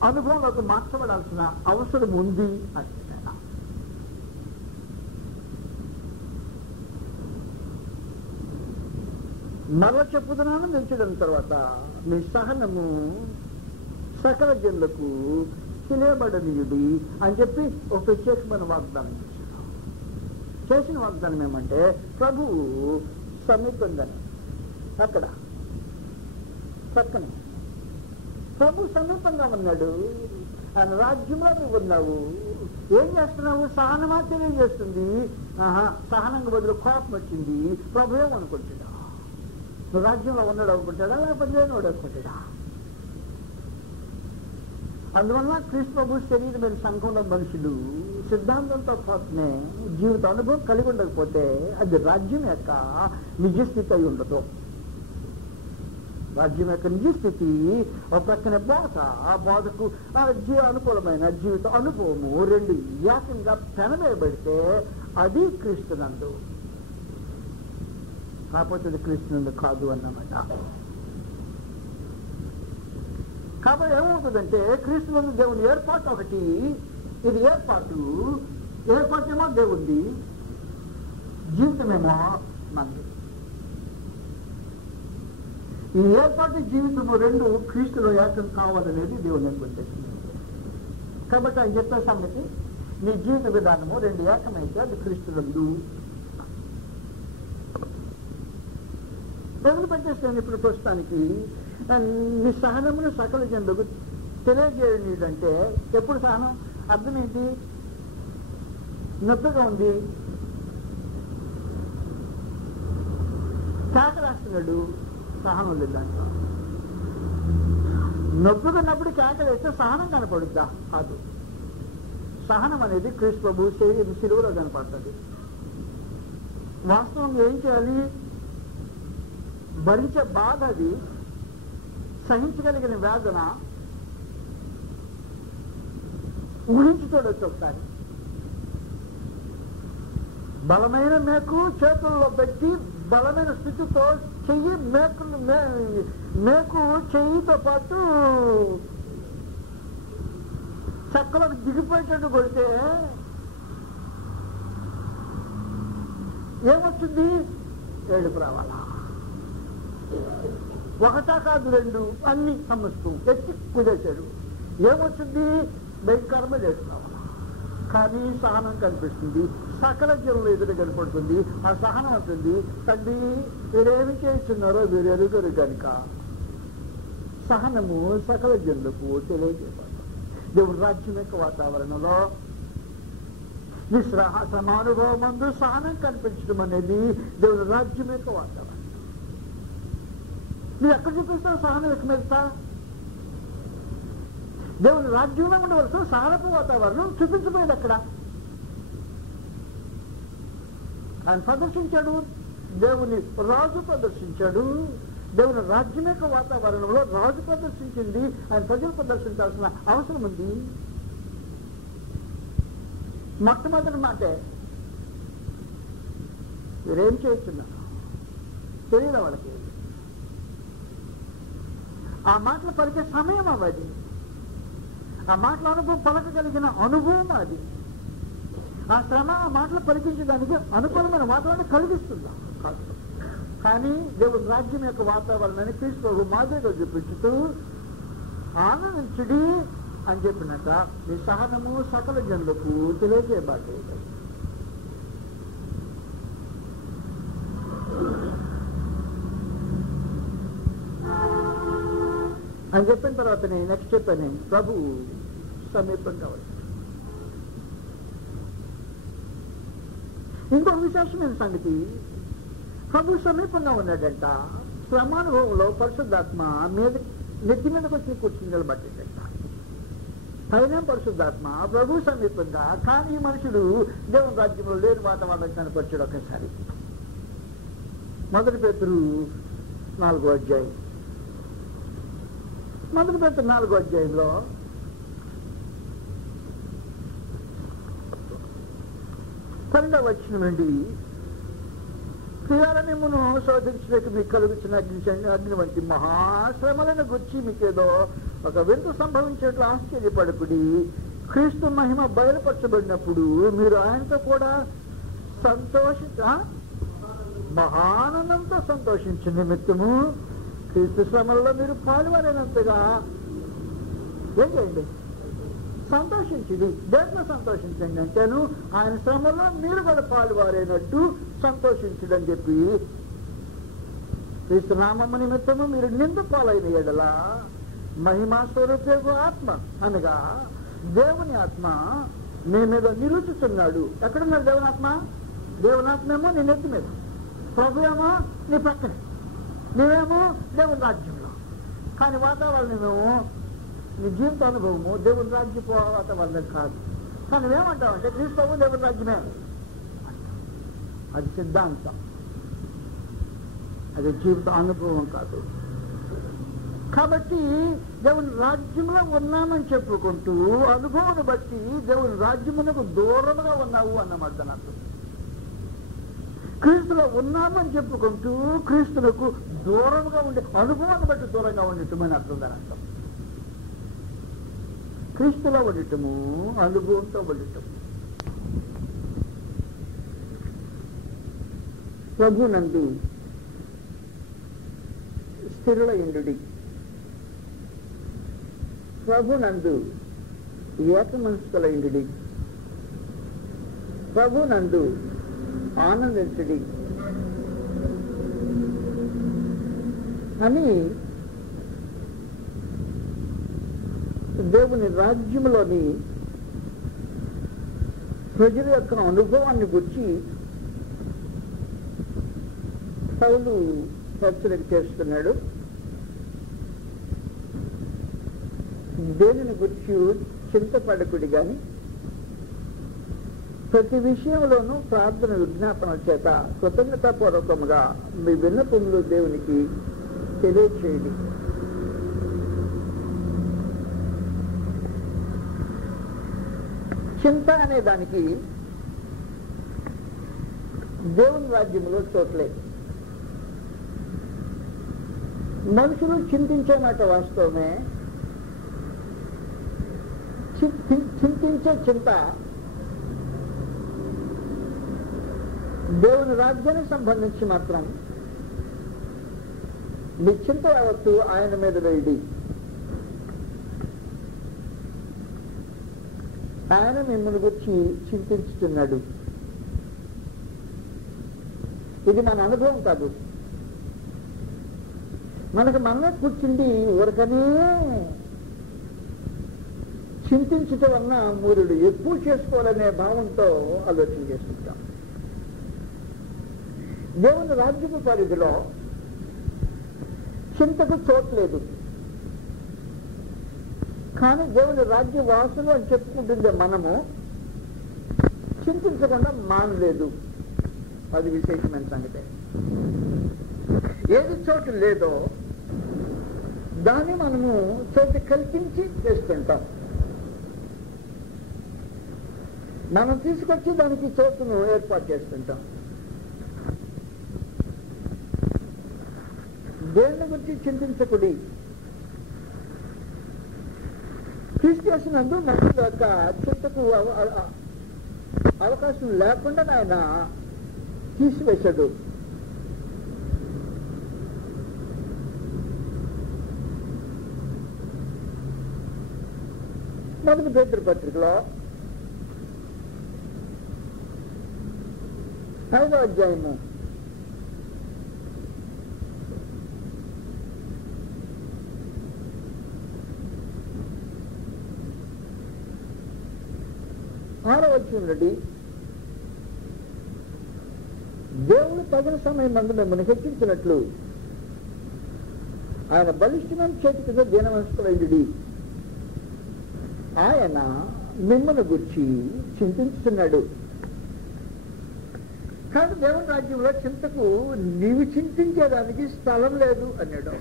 అనుభవంలోకి మార్చబడాల్సిన అవసరం ఉంది అంటే మరల చెప్పుతున్నాను పెంచడం తర్వాత మీ సహనము సకల జనులకు తెలియబడనీయుడి అని చెప్పి ఒక ప్రత్యేకమైన వాగ్దానం చేసిన వాగ్దానం ఏమంటే ప్రభువు సమీపందని. అక్కడ పక్కనే ప్రభు సమీపంగా ఉన్నాడు. ఆయన రాజ్యంలో నువ్వు ఉన్నావు. ఏం చేస్తున్నావు? సహనమా తెలియజేస్తుంది. సహనంగా బదులు కోపం వచ్చింది. ప్రభు ఏమనుకుంటున్నావు? నువ్వు రాజ్యంలో ఉన్నాడు అనుకుంటాడా, లేకపోతే లేనివాడు అనుకుంటాడా? అందువల్ల క్రీస్తు ప్రభు శరీరమైన సంఘంలో మనుషులు సిద్ధాంతంతో పాటునే జీవిత అనుభవం కలిగి ఉండకపోతే అది రాజ్యం యొక్క నిజస్థితి అయి ఉండదు. రాజ్యం యొక్క నిజస్థితి ఒక ప్రక్కన బోధ, ఆ బోధకు అనుకూలమైన జీవిత అనుభవము రెండు ఏకంగా పెనవేయబడితే అది క్రీస్తునందు, కాకపోతే క్రీస్తునందు కాదు అన్నమాట. కాబట్టి ఏమవుతుందంటే క్రీస్తునందు దేవుని ఏర్పాటు ఒకటి, ఇది ఏర్పాటేమో దేవుంది, జీవితమేమో మంది. ఈ ఏర్పాటు జీవితము రెండు క్రీస్తులో ఏకం కావాలనేది దేవుని ఉద్దేశం. కాబట్టి ఆయన చెప్పే సంగతి నీ జీవిత విధానము రెండు ఏకమైతే అది క్రీస్తునందు. వదిలిపెట్టేస్తాను ఇప్పుడు ప్రస్తుతానికి. నీ సహనమును సకల జనులకు తెలియజేయడంటే ఎప్పుడు సహనం? అర్థం ఏంటి? నొప్పిగా ఉంది, కేకలేస్తున్నాడు, సహనం లేదు దాంట్లో. నొప్పుకున్నప్పుడు కేకలేస్తే సహనం కనపడుద్దా? కాదు. సహనం అనేది క్రీస్తు ప్రభు శిలువలో కనపడుతుంది. వాస్తవంగా ఏం చేయాలి? భరించే బాధ, అది సహించగలిగిన వేదన ఊహించి చూడొచ్చు ఒకసారి. బలమైన మేకు చేతుల్లో పెట్టి బలమైన స్థితితో చెయ్యి మేకు చెయ్యితో పాటు చక్కలకు దిగిపోయేటట్టు కొడితే ఏమొచ్చింది? ఏడుపు రావాలా? ఒకటా కాదు, రెండు, అన్ని సమస్తూ ఎత్తి కుదేశాడు. ఏమొచ్చింది? భయంకరమైన ఏడుపు రావాలా? కానీ సహనం కనిపిస్తుంది, సకల జనులు ఎదురు కనపడుతుంది. ఆ సహనం అంటుంది, తండ్రి వీరేమి చేస్తున్నారో వీరు ఎరుగరు కనుక. సహనము సకల జనులకు తెలియజేయబడుతుంది. దేవుడి రాజ్యం యొక్క వాతావరణంలో సమానుభవం మందు సహనం కనిపించడం అనేది దేవుడి రాజ్యం యొక్క వాతావరణం. మీరు ఎక్కడ చూపిస్తారు సహనం ఎక్కడ వెళ్తా? దేవుని రాజ్యంలో ఉండవలసిన సహనపు వాతావరణం చూపించబోయేది అక్కడ. ఆయన ప్రదర్శించాడు, దేవుని రాజు ప్రదర్శించాడు. దేవుని రాజ్యం యొక్క వాతావరణంలో రాజు ప్రదర్శించింది, ఆయన ప్రజలు ప్రదర్శించాల్సిన అవసరం ఉంది. మొట్టమొదటి మాటే మీరేం చేస్తున్నారు తెలియదు వాళ్ళకి. ఆ మాటలు పలికే సమయం అవ్వది, ఆ మాటల అనుభవం పలకగలిగిన అనుభవం అది. ఆ శ్రమ ఆ మాటలు పలికించడానికి అనుకూలమైన వాతావరణం కలిగిస్తుందా? కాదు. కానీ దేవుని రాజ్యం యొక్క వాతావరణాన్ని క్రీస్తు మాదిరిగా చూపించుతూ ఆనందించుడి అని చెప్పినాక మీ సహనము సకల జనులకు తెలియజేయబడేది అని చెప్పిన తర్వాతనే నెక్స్ట్ చెప్పాను, ప్రభు సమీపంగా వచ్చి. ఇంకో విశేషమైన సంగతి, ప్రభు సమీపంగా ఉన్నాడంట. శ్రమానుభవంలో పరిశుద్ధాత్మ మీద నెత్తి మీదకి వచ్చి కూర్చుని నిలబట్టేటంట. పైన పరిశుద్ధాత్మ ప్రభు సమీపంగా, కానీ ఈ మనుషుడు దేవుని రాజ్యంలో లేని వాతావరణం కనపరిచాడు. ఒకసారి మొదటి పేతురు 4వ అధ్యాయం, మొదటి పేతురు 4వ అధ్యాయంలో 12వ వచనం నుండి, ప్రియాల మిమ్మును శోధించడానికి మీకు కలుగుతున్న అగ్ని వంటి మహాశ్రమలను గుర్చి మీకేదో ఒక వింత సంభవించేట్లు ఆశ్చర్యపడకుడి. క్రీస్తు మహిమ బయలుపరచబడినప్పుడు మీరు ఆయనతో కూడా మహానందంతో సంతోషించిన నిమిత్తము క్రీస్తు శ్రమల్లో మీరు పాల్గొనేంతగా ఏం చేయండి? సంతోషించింది. దేంట్లో సంతోషించండి అంటేను ఆయన శ్రమలో మీరు కూడా పాల్గొనేనట్టు సంతోషించడని చెప్పి, క్రీస్తు నామము నిమిత్తము మీరు నిందు పాలైన ఎడల మహిమా స్వరూపేగు ఆత్మ అనగా దేవుని ఆత్మ మీ మీద నిలుచుతున్నాడు. ఎక్కడున్నాడు దేవుని ఆత్మ? దేవుని ఆత్మేమో నీ నెత్తి మీద, ప్రభు ఏమో నీ పక్కనే, నీవేమో దేవుని రాజ్యంలో. కానీ వాతావరణమేమో నీ జీవిత అనుభవము దేవుని రాజ్య వాతావరణం కాదు. కానీ నువ్వేమంటావంటే క్రీస్తు దేవుని రాజ్యమే, అది సిద్ధాంతం, అది జీవిత అనుభవం కాదు. కాబట్టి దేవుని రాజ్యంలో ఉన్నామని చెప్పుకుంటూ అనుభవాన్ని బట్టి దేవుని రాజ్యమునకు దూరంగా ఉన్నావు అన్నమాట నాకు. క్రీస్తులో ఉన్నామని చెప్పుకుంటూ క్రీస్తులకు దూరంగా ఉండే అనుభవాన్ని బట్టి దూరంగా ఉండటమని అర్థం దాని అర్థం. క్రీస్తులో ఉండటము అనుభవంతో ఉండటము. ప్రభునందు స్థిరులయుండుడి, ప్రభునందు ఏక మనస్కులయుండుడి, ప్రభునందు ఆనందించుడి అని దేవుని రాజ్యంలోని ప్రజల యొక్క అనుభవాన్ని గురించి పౌలు హెచ్చరిక చేస్తున్నాడు. దేనిని గురించి చింతపడకుడి గాని ప్రతి విషయంలోనూ ప్రార్థన విజ్ఞాపన చేత కృతజ్ఞతాపూర్వకముగా మీ విన్నపములు దేవునికి తెలియచేయండి. చింత అనే దానికి దేవుని రాజ్యంలో చోట్లేదు. మనుషులు చింతించే మాట వాస్తవమే. చింతించే చింత దేవుని రాజ్యానికి సంబంధించి మాత్రం మీ చింత యావత్తు ఆయన మీద వేయండి. ఆయన మిమ్మల్ని గురించి చింతించుతున్నాడు. ఇది మన అనుభవం కాదు. మనకు మనమే కూర్చుండి ఊరకనే చింతించటం వలన మూరుడు ఎక్కువ చేసుకోవాలనే భావంతో ఆలోచన చేసుకుంటాం. దేవుని రాజ్యపు పరిధిలో చింతకు చోట్లేదు. కానీ దేవుని రాజ్య వాసులు అని చెప్పుకుంటుందే మనము చింతించకుండా మానలేదు. అది విశేషమైన సంగతి. ఏది చోటు లేదో దాన్ని మనము చోటు కల్పించి చేస్తుంటాం. మనం తీసుకొచ్చి దానికి చోటును ఏర్పాటు చేస్తుంటాం. దేని గురించి చింతించకుడి. తీసుకేసినందు మనుషుల యొక్క చింతకు అవకాశం లేకుండా ఆయన తీసివేశాడు. మొదటి పేతురు పత్రికలో 5వ అధ్యాయము 6వ వచనం నుండి దేవుడు తగిన సమయం మందు మిమ్మల్ని హెచ్చించినట్లు ఆయన బలిష్టమైన చేతికి దీనమనస్కులైండి. ఆయన మిమ్మల్ని గురించి చింతించుతున్నాడు. కానీ దేవుని రాజ్యంలో చింతకు నీవు చింతించేదానికి స్థలం లేదు అన్నాడు.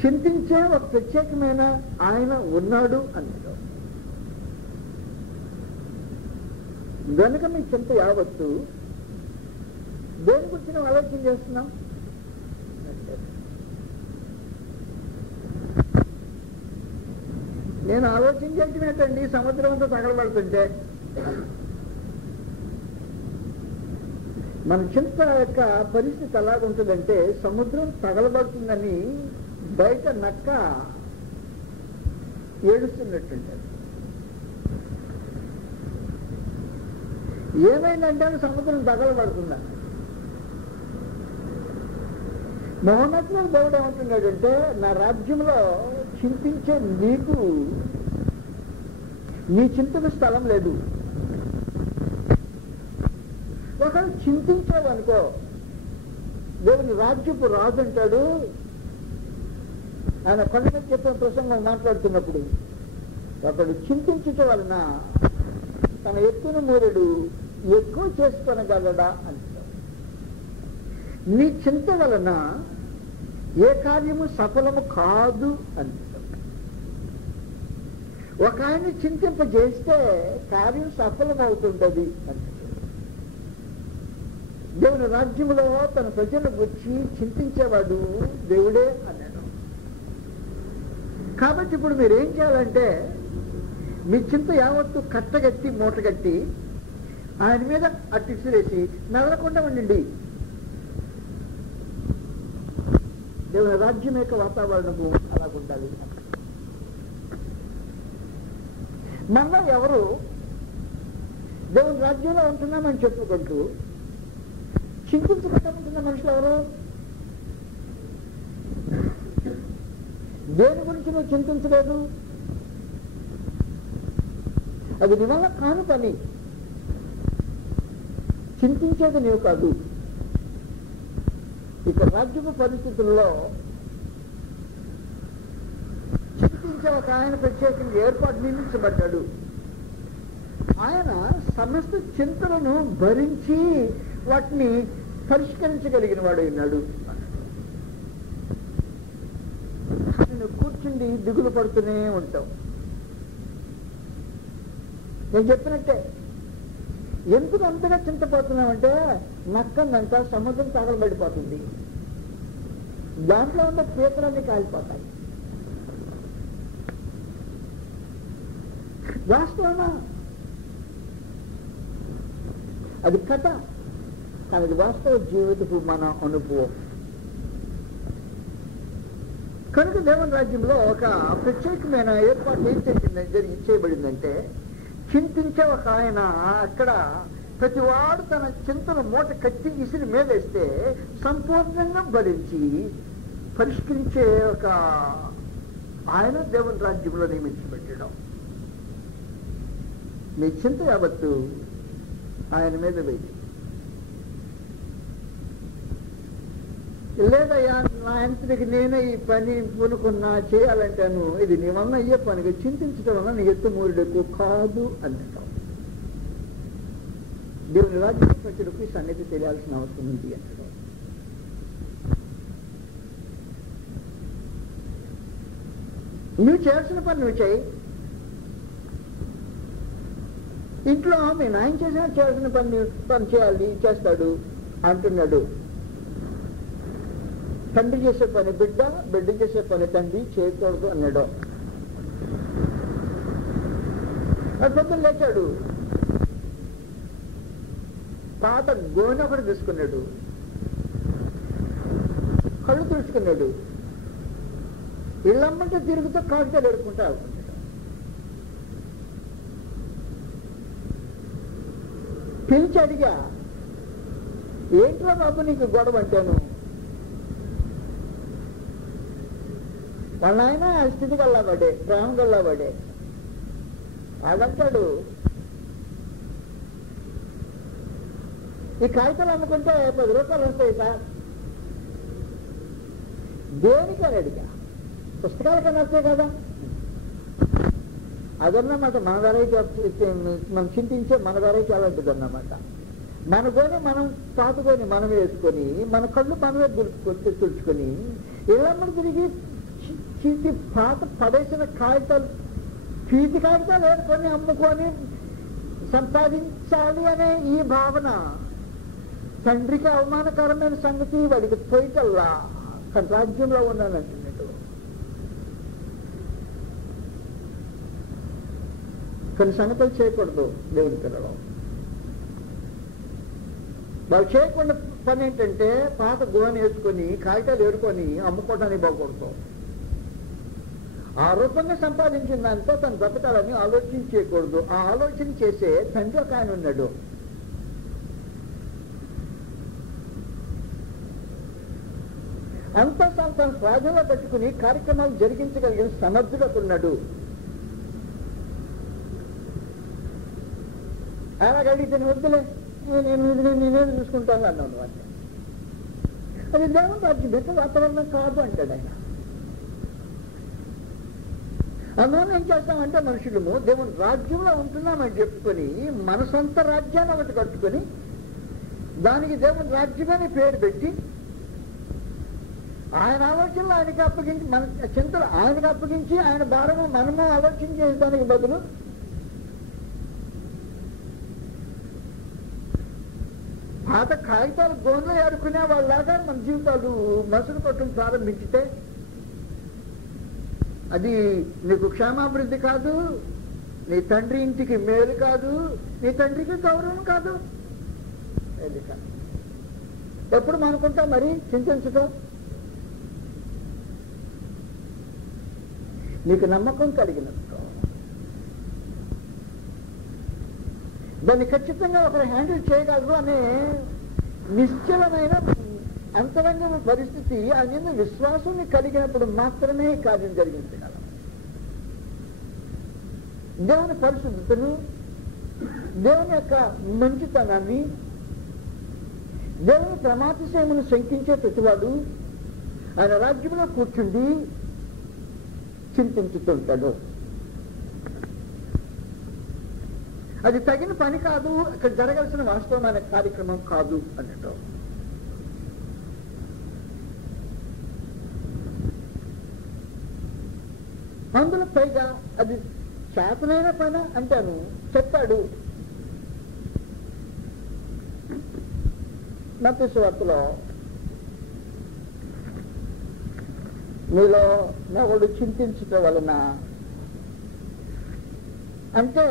చింతించే ఒక ప్రత్యేకమైన ఆయన ఉన్నాడు అన్నాడు. గనుక మీ చింత యావత్తు దేని గురించి నువ్వు ఆలోచన చేస్తున్నావు? నేను ఆలోచన చేయటమేంటండి, సముద్రం అంతా తగలబడుతుంటే. మన చింత యొక్క పరిస్థితి ఎలాగుంటుందంటే, సముద్రం తగలబడుతుందని బయట నక్క ఏడుస్తున్నట్టుంటారు. ఏమైందంటే సముద్రం తగలబడుతుందా? మహోన్నతుల దేవుడు ఏమంటున్నాడంటే, నా రాజ్యంలో చింతించే నీకు నీ చింతకు స్థలం లేదు. ఒకరు చింతించావనుకో, దేవుని రాజ్యపు రాజు అంటాడు. ఆయన కొండ మీద చెప్పిన ప్రసంగం మాట్లాడుతున్నప్పుడు, ఒకడు చింతించటం వలన తన ఎత్తున మూరెడు ఎక్కువ చేసుకొనగలడా అంటాడు. నీ చింత వలన ఏ కార్యము సఫలము కాదు అంటాడు. ఒక ఆయన చింతింపజేస్తే కార్యం సఫలమవుతుంటది అంటాడు. దేవుని రాజ్యంలో తన ప్రజల గురించి చింతించేవాడు దేవుడే అన్నాడు. కాబట్టి ఇప్పుడు మీరు ఏం చేయాలంటే, మీ చింత యావత్తు కట్టగట్టి మూటగట్టి ఆయన మీద అట్టి విసిరేసి మెదలకుండా ఉండండి. దేవుని రాజ్యం యొక్క వాతావరణము అలాగుండాలి. మనలో ఎవరు దేవుని రాజ్యంలో ఉంటున్నామని చెప్పుకుంటూ చింతించుకుంటూ ఉంటున్న మనుషులు ఎవరు? దేని గురించి నువ్వు చింతించలేదు? అది నీ వల్ల కాని పని. చింతించేది నీవు కాదు. ఇక రాజ్యపు పరిస్థితుల్లో చింతించే ఒక ఆయన ప్రత్యేకంగా ఏర్పాటు నియమించబడ్డాడు. ఆయన సమస్త చింతలను భరించి వాటిని పరిష్కరించగలిగిన వాడు ఉన్నాడు. నేను కూర్చుండి దిగులు పడుతూనే ఉంటావు. నేను చెప్పినట్టే, ఎందుకు అంతగా చింతపడుతున్నామంటే నక్కందంతా సముద్రం తగలబడిపోతుంది, దాంట్లో ఉన్న పీతలన్నీ కాలిపోతాయి. వాస్తవమా? అది కథ, కానీ అది వాస్తవ జీవితపు మన అనుభవం. కనుక దేవుని రాజ్యంలో ఒక ప్రత్యేకమైన ఏర్పాటు ఏం చేయబడిందంటే, చింతించే ఒక ఆయన అక్కడ ప్రతివాడు తన చింతను మూట కట్టి ఇసిరి మీదేస్తే సంపూర్ణంగా భరించి పరిష్కరించే ఒక ఆయన దేవుని రాజ్యంలో నియమించబడ్డాడు. నీ చింత యావత్తు ఆయన మీద వేయి. లేదయ్యా, నా అంతటికి నేనే ఈ పని పూనుకున్నా చేయాలంటాను, ఇది నీ వల్ల అయ్యే పనిగా చింతించడం వల్ల నీ ఎత్తు మూరుడు ఎక్కువ కాదు అంటాం. దేవుని రాజ్యం ప్రజలకు ఈ సంగతి తెలియాల్సిన అవసరం ఉంది అంటాం. నువ్వు చేయాల్సిన పని నువ్వు చేయి. ఇంట్లో మీ నాయన చేయాల్సిన పని చేయాలి, చేస్తాడు అంటున్నాడు. తండ్రి చేసే పని బిడ్డ, బిడ్డ చేసే పని తండ్రి చేయకూడదు అన్నాడు. పొద్దున్న లేచాడు, పాత గోనె ఒకటి తీసుకున్నాడు, కళ్ళు తుడుచుకున్నాడు, ఇళ్ళమ్మంటే తిరుగుతూ కాగితాలు ఎడుకుంటా ఆడుకుంటాడు. పిలిచి అడిగా, ఏంట్రా బాబు నీకు గొడవ అంటాను. వాళ్ళ ఆయన స్థితి గల్లాబడే, ప్రేమ గల్లాబడే. అదంటాడు, ఈ కాగితాలు అమ్ముకుంటే 10 రూపాయలు వస్తాయి సార్. దేనికని అడిగా, పుస్తకాలకన్నా వస్తాయి కదా. అదన్నమాట మన ధరైతే మనం చింతించే మన ధరైతే అలాంటిది అన్నమాట. మన గోని మనం పాతుకొని మనం వేసుకొని, మన కళ్ళు మనమే తుడుచుకొని, ఇళ్ళమ్మడి తిరిగి చింతి పాత పడేసిన కాగితాలు, పీతి కాగితాలు వేసుకొని అమ్ముకొని సంపాదించాలి అనే ఈ భావన తండ్రికి అవమానకరమైన సంగతి. వాడికి పోయిటల్లా కానీ రాజ్యంలో ఉన్నానంటున్నాడు. కొన్ని సంగతులు చేయకూడదు దేవుని పిల్లలు. వాళ్ళు చేయకుండా పని ఏంటంటే పాత గోని వేసుకొని కాగితాలు ఏరుకొని అమ్ముకోవడానికి బాగుపడతాం. ఆ రూపంగా సంపాదించిన దాంతో తను బ్రతకాలని ఆలోచించేయకూడదు. ఆ ఆలోచన చేసే తండ్రి ఒక ఆయన ఉన్నాడు. అంతా తన స్వాధీనంలో పెట్టుకుని కార్యక్రమాలు జరిగించగలిగిన సమర్థుడు ఒకడున్నాడు. అలాగ అడిగితే వద్దులే, నేనేం చూసుకుంటాను అన్నాను. అంటే అది దేవుని రాజ్యం యొక్క వాతావరణం కాదు అంటాడు ఆయన. అందువల్ల ఏం చేస్తామంటే మనుషులము దేవుని రాజ్యంలో ఉంటున్నామని చెప్పుకొని మన సొంత రాజ్యాన్ని ఒకటి కట్టుకొని దానికి దేవుని రాజ్యమని పేరు పెట్టి ఆయన ఆలోచనలు ఆయనకి అప్పగించి, మన చింతలు ఆయనకు అప్పగించి ఆయన భారము మనము ఆలోచన చేసేదానికి బదులు పాత కాగితాలు గోన్లో ఏరుకునే వాళ్ళలాగా మన జీవితాలు మసులు కొట్టడం ప్రారంభించితే అది నీకు క్షేమాభివృద్ధి కాదు, నీ తండ్రి ఇంటికి మేలు కాదు, నీ తండ్రికి గౌరవం కాదు. అది కాదు. ఎప్పుడు మనకుంటా మరి చింతించటం. నీకు నమ్మకం కలిగినట్టు దాన్ని ఖచ్చితంగా ఒకరు హ్యాండిల్ చేయగలరు అనే నిశ్చలమైన అంతరంగ పరిస్థితి ఆయన విశ్వాసం కలిగినప్పుడు మాత్రమే కార్యం జరిగించగలం. దేవుని పరిశుద్ధతను, దేవుని యొక్క మంచితనాన్ని, దేవుని ప్రమాతిశయమును శంకించే ప్రతివాడు ఆయన రాజ్యంలో కూర్చుండి చింతించుతుంటాడు. అది తగిన పని కాదు, అక్కడ జరగాల్సిన వాస్తవమైన కార్యక్రమం కాదు అన్నట్టు. అందులో పైగా అది చేతనైన పని అంటాను చెప్పాడు. మత్తయి సువార్తలో మీలో నవ్వుడు చింతించటం వలన అంటే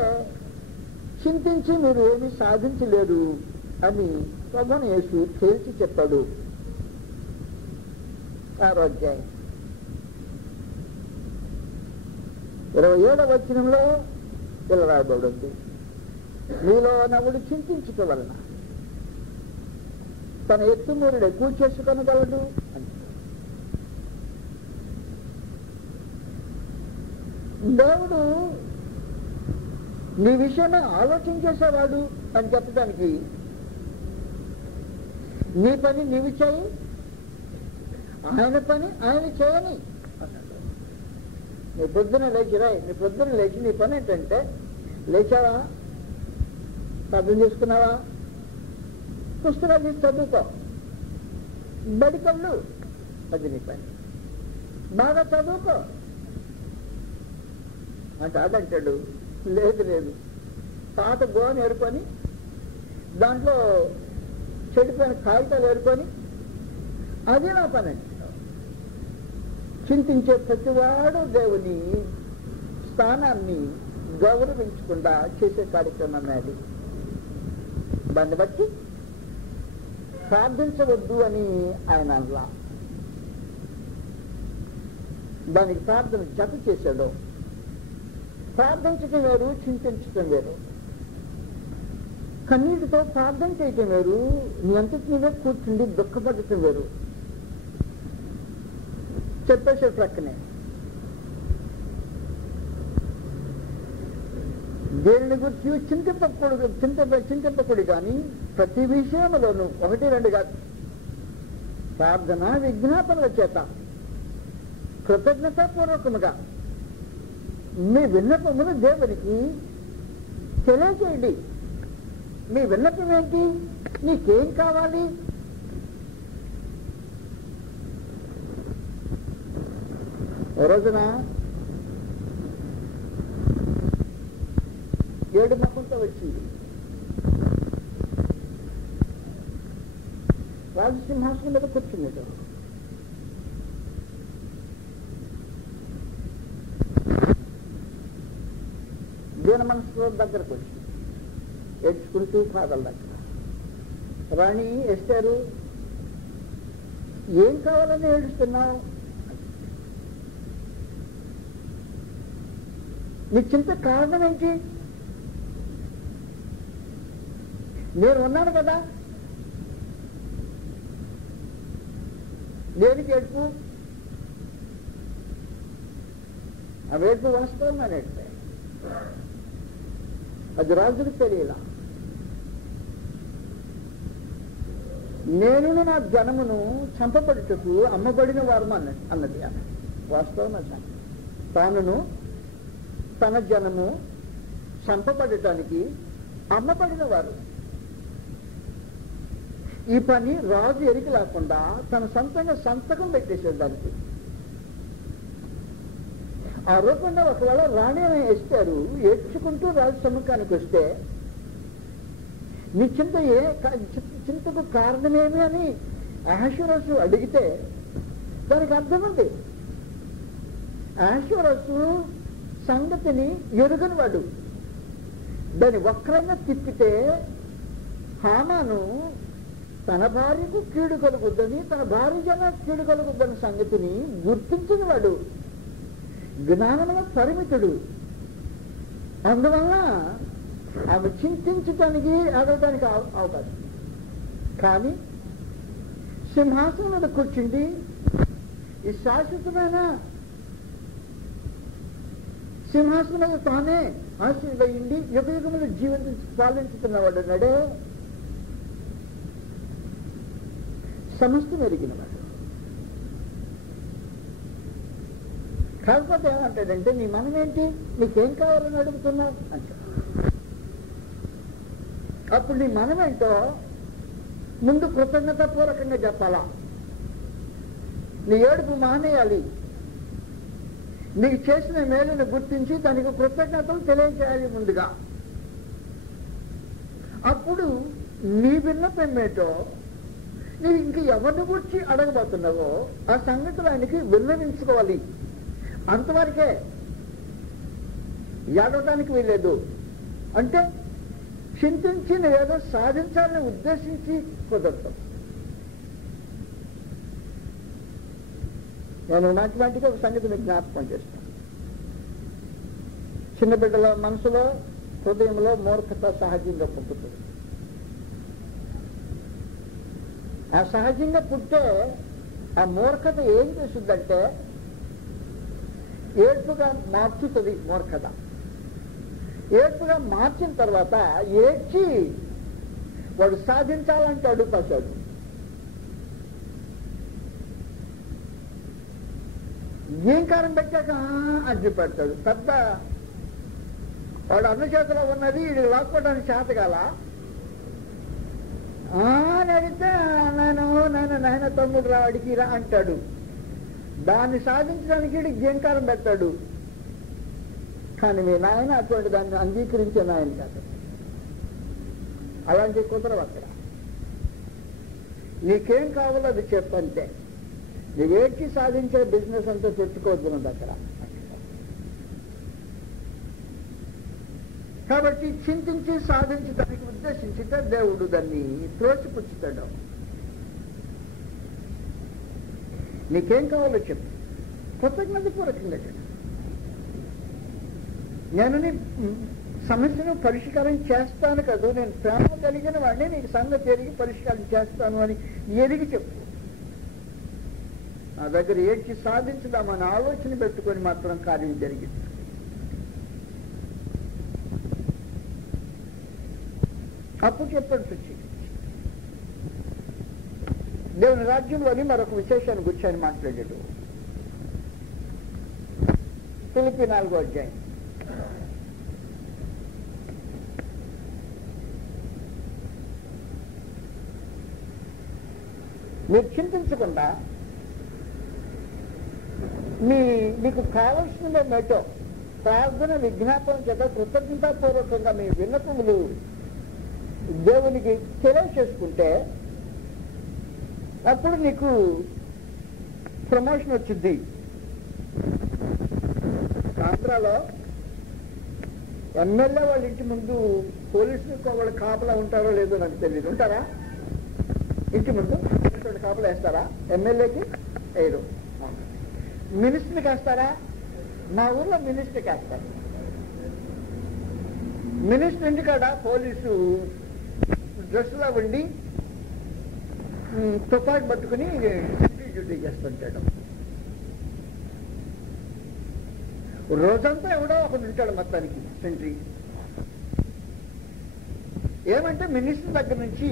చింతించి మీరు ఏమీ సాధించలేరు అని ప్రభువుని యేసు తేల్చి చెప్పాడు. 6వ అధ్యాయం 27వ వచనంలో ఇలా రాయబడింది, మీలో నవ్వుడు చింతించటం వలన తన ఎత్తుమూరుడు ఎక్కువ చేసుకొనగలడు అని. దేవుడు నీ విషయమే ఆలోచన చేసేవాడు అని చెప్పడానికి నీ పని నీవు చేయి, ఆయన పని ఆయన చేయని అన్నాడు. నీ పొద్దున లేచిరాయి, నీ పొద్దున లేచి నీ పని ఏంటంటే లేచావా, అర్థం చేసుకున్నావా, పుస్తకాలు తీసి చదువుకో, బడికళ్ళు, అది నీ పని, బాగా చదువుకో అంటే అదంటాడు. లేదు లేదు, పాత గోని ఏరుకొని దాంట్లో చెడిపోయిన కాగితాలు ఏరుకొని అది నా పని అంటాడు. చింతించే ప్రతివాడు దేవుని స్థానాన్ని గౌరవించకుండా చేసే కార్యక్రమం అది. దాన్ని బట్టి ప్రార్థించవద్దు అని ఆయన అనలా, దానికి ప్రార్థన జత చేశాడు. ప్రార్థించటం వేరు, చింతించటం వేరు. కన్నీటితో ప్రార్థన చేయటం వేరు, నీ అంతటి నీవే కూర్చుండి దుఃఖపడటం వేరు. చెప్పేసే ప్రక్కనే దేనిని గురించి చింతింపకూడదు కానీ ప్రతి విషయంలోనూ 1-2 కాదు, ప్రార్థన విజ్ఞాపనల చేత కృతజ్ఞతాపూర్వకముగా మీ విన్నపమును దేవునికి తెలియజేయండి. మీ విన్నపం ఏంటి, నీకేం కావాలి, ఓ రోజున 7 మొక్కలతో వచ్చింది. రాజసింహాసనం మీద కూర్చున్నాడు. దీన మనసులో దగ్గరకు వచ్చి ఏడ్చుకుంటూ పాదాల దగ్గర, రాణి ఎస్టారు ఏం కావాలని ఏడుస్తున్నావు, నీ చింత కారణం ఏంటి, నేను ఉన్నాను కదా, దేనికి ఏడుపు, ఆ ఏడుపు వాస్తవం అని ఏడితే అది రాజుకు తెలియలా. నేను నా జనమును చంపబడుటకు అమ్మబడిన వారు అన్నది వాస్తవం. తానును తన జనము చంపబడటానికి అమ్మబడిన వారు. ఈ పని రాజు ఎరిక లేకుండా తన సొంతంగా సంతకం పెట్టేసేది దానికి. ఆ రూపంగా ఒకవేళ రాణి వేస్తారు, ఏడ్చుకుంటూ రాజు సముఖానికి వస్తే నీ చింతకు కారణమేమి అని అహష్వేరోషు అడిగితే దానికి అర్థం ఉంది. అహష్వేరోషు సంగతిని ఎరుగని వాడు. దాన్ని వక్రంగా తిప్పితే హామాను తన భార్యకు కీడు కలుగుద్దని, తన భార్య జన కీడు కలుగుద్దని సంగతిని గుర్తించిన వాడు, జ్ఞానంలో పరిమితుడు. అందువల్ల ఆమె చింతించటానికి అడగటానికి అవకాశం. కానీ సింహాసనం మీద కూర్చుండి ఈ శాశ్వతమైన సింహాసనం మీద తానే ఆశీర్వయిండి యుగ యుగములు పాలించుతున్నవాడు నడే. సమస్తం ఎరిగినవాడు. కాకపోతే ఏమంటాడంటే, నీ మనమేంటి, నీకేం కావాలని అడుగుతున్నావు అంటాడు. అప్పుడు నీ మనమేంటో ముందు కృతజ్ఞతాపూర్వకంగా చెప్పాలా. నీ ఏడుపు మానేయాలి. నీకు చేసిన మేలును గుర్తించి దానికి కృతజ్ఞతలు తెలియజేయాలి ముందుగా. అప్పుడు నీ విన్నపం ఏంటో, నీవు ఇంక ఎవరిని గురించి అడగబోతున్నావో ఆ సంగతులు ఆయనకి విన్నవించుకోవాలి. అంతవరకే, ఏడవడానికి వీల్లేదు. అంటే చింతించి నువ్వేదో సాధించాలని ఉద్దేశించి కుదరదు. నేను మాటిమాటికి ఒక సంగతి మీకు జ్ఞాపకం చేస్తాను. చిన్న బిడ్డల మనసులో, హృదయంలో మూర్ఖత సహజంగా పుట్టుతుంది. ఆ సహజంగా పుట్టే ఆ మూర్ఖత ఏం చేస్తుందంటే ఏడ్పుగా మార్చుతుంది. మూర్ఖత ఏడ్పుగా మార్చిన తర్వాత ఏడ్చి వాడు సాధించాలంటే అడుగుతాడు. జీంకారం పెట్టాక అడ్డు పెడతాడు. పెద్ద వాడు అన్న చేతిలో ఉన్నది ఇది లాక్కోవడానికి చేతగాల అని అడిగితే నాయన తమ్ముడు రా అడిగిరా అంటాడు. దాన్ని సాధించడానికి జీంకారం పెడతాడు. కానీ మీ నాయన అటువంటి దాన్ని అంగీకరించే నాయన కాదు. అలాంటివి కుదరవు అక్కడ. నీకేం కావాలో అది చెప్పంటే, నువ్వేడ్చి సాధించే బిజినెస్ అంతా తెచ్చుకోవద్దున్నది అక్కడ. కాబట్టి చింతించి సాధించడానికి ఉద్దేశించితే దేవుడు దాన్ని త్రోసిపుచ్చుతాడు. నీకేం కావాలో చెప్పు, కృతజ్ఞత పూర్వకంగా చెప్పు. నేను నీ సమస్యను పరిష్కారం చేస్తాను కదా, నేను ప్రేమ కలిగిన వాడిని నీకు సంగతి ఎరిగి పరిష్కారం చేస్తాను అని ఎరిగి చెప్పు. నా దగ్గర ఏడ్చి సాధించుదామని ఆలోచన పెట్టుకొని మాత్రం కార్యం జరిగింది. అప్పుడు చెప్పాడు వచ్చి దేవుని రాజ్యంలోని మరొక విశేషాన్ని గురించి ఆయన మాట్లాడాడు. ఫిలిప్పీ 4వ అధ్యాయం. మీరు చింతించకుండా మీకు కావలసిన మేటో ప్రార్థన విజ్ఞాపన చేత కృతజ్ఞతాపూర్వకంగా మీ విన్నపములు దేవునికి తెలియచేసుకుంటే అప్పుడు నీకు ప్రమోషన్ వచ్చింది. ఆంధ్రాలో ఎమ్మెల్యే వాళ్ళ ఇంటి ముందు పోలీసులు వాళ్ళు కాపలా ఉంటారో లేదో నాకు తెలియదు. ఉంటారా? ఇంటి ముందు కాపలా వేస్తారా? ఎమ్మెల్యేకి వేయరు. మినిస్టర్కి వేస్తారా? మా ఊర్లో మినిస్టర్కి వేస్తారు. మినిస్టర్ ఇంటి కాడ పోలీసు డ్రెస్సులో ఉండి తుపాకి పట్టుకుని డ్యూటీ చేస్తుంటాడు. రోజంతా ఎవడో ఒకడు ఉంటాడు మొత్తానికి సెంట్రీ. ఏమంటే మినిస్టర్ దగ్గర నుంచి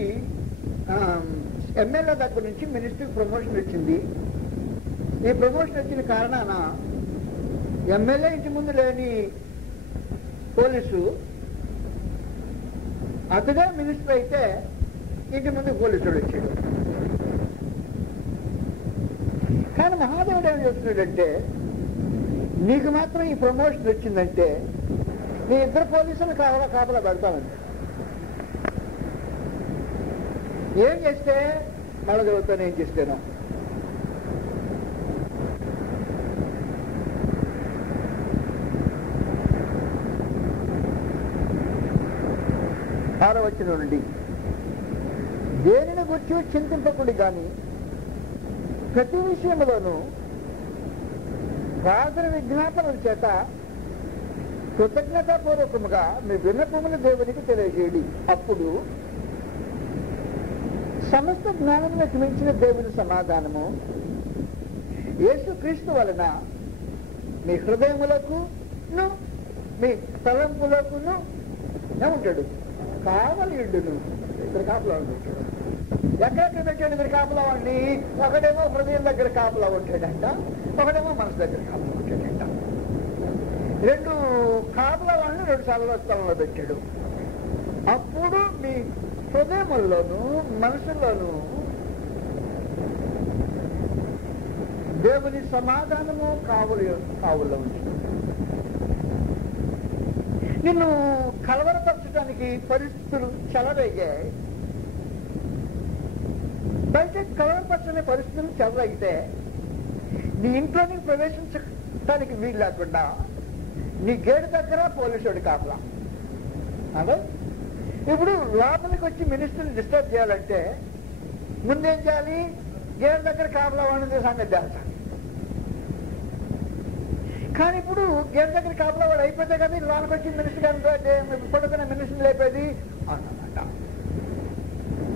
ఎమ్మెల్యే దగ్గర నుంచి మినిస్టర్కి ప్రమోషన్ వచ్చింది. ఈ ప్రమోషన్ వచ్చిన కారణాన ఎమ్మెల్యే ఇంటి ముందు లేని పోలీసు అతడే మినిస్టర్ అయితే ఇంటి ముందు పోలీసుడు వచ్చాడు. కానీ మహాదేవుడు ఏం చేస్తున్నాడంటే, నీకు మాత్రం ఈ ప్రమోషన్ వచ్చిందంటే నీ ఇద్దరు పోలీసులు కాపలా పెడతానండి. ఏం చేస్తే మళ్ళీ చదువుతాను, ఏం చేస్తేనో. వచ్చిన నుండి దేనిని గురించి చింతింపకుడి కానీ ప్రతి విషయంలోనూ ప్రార్థన విజ్ఞాపనల చేత కృతజ్ఞతాపూర్వకముగా మీ విన్నపములు దేవునికి తెలియజేయండి. అప్పుడు సమస్త జ్ఞానములకు మించిన దేవుని సమాధానము యేసుక్రీస్తు వలన మీ హృదయములకును మీ తలంపులకును ఏముంటాడు? కావలియుడును. ఇక్కడ కాపలా ఉంటాడు. ఎక్కడెక్కడ పెట్టాడు ఇద్దరు కాపలా వాడిని? ఒకడేమో హృదయం దగ్గర కాపలా ఉంటాడంట, ఒకడేమో మనసు దగ్గర కాపలా ఉంటాడంట. రెండు కాపలా వాళ్ళని 2 స్థలంలో పెట్టాడు. అప్పుడు మీ హృదయంలోను మనసులోను దేవుని సమాధానము కావులో ఉంచుతుంది. నిన్ను కలవరపరచడానికి పరిస్థితులు చెలరేగాయి. బయట కలవరపరచని పరిస్థితులు చెలరైతే నీ ఇంట్లోని ప్రవేశించడానికి వీలు లేకుండా నీ గేటు దగ్గర పోలీసుడు కాపలా. అదే ఇప్పుడు లోపలికి వచ్చి మినిస్టర్ని డిస్టర్బ్ చేయాలంటే ముందేం చేయాలి? గేటు దగ్గర కాపలా వాడిన సంగతి తెలుసాలి. కానీ ఇప్పుడు గేటు దగ్గర కాపలా వాడు అయిపోతే కదా లోపలికి వచ్చి మినిస్టర్ గారిని పడుకున్న మినిస్టర్ని లేపేది అన్నమాట.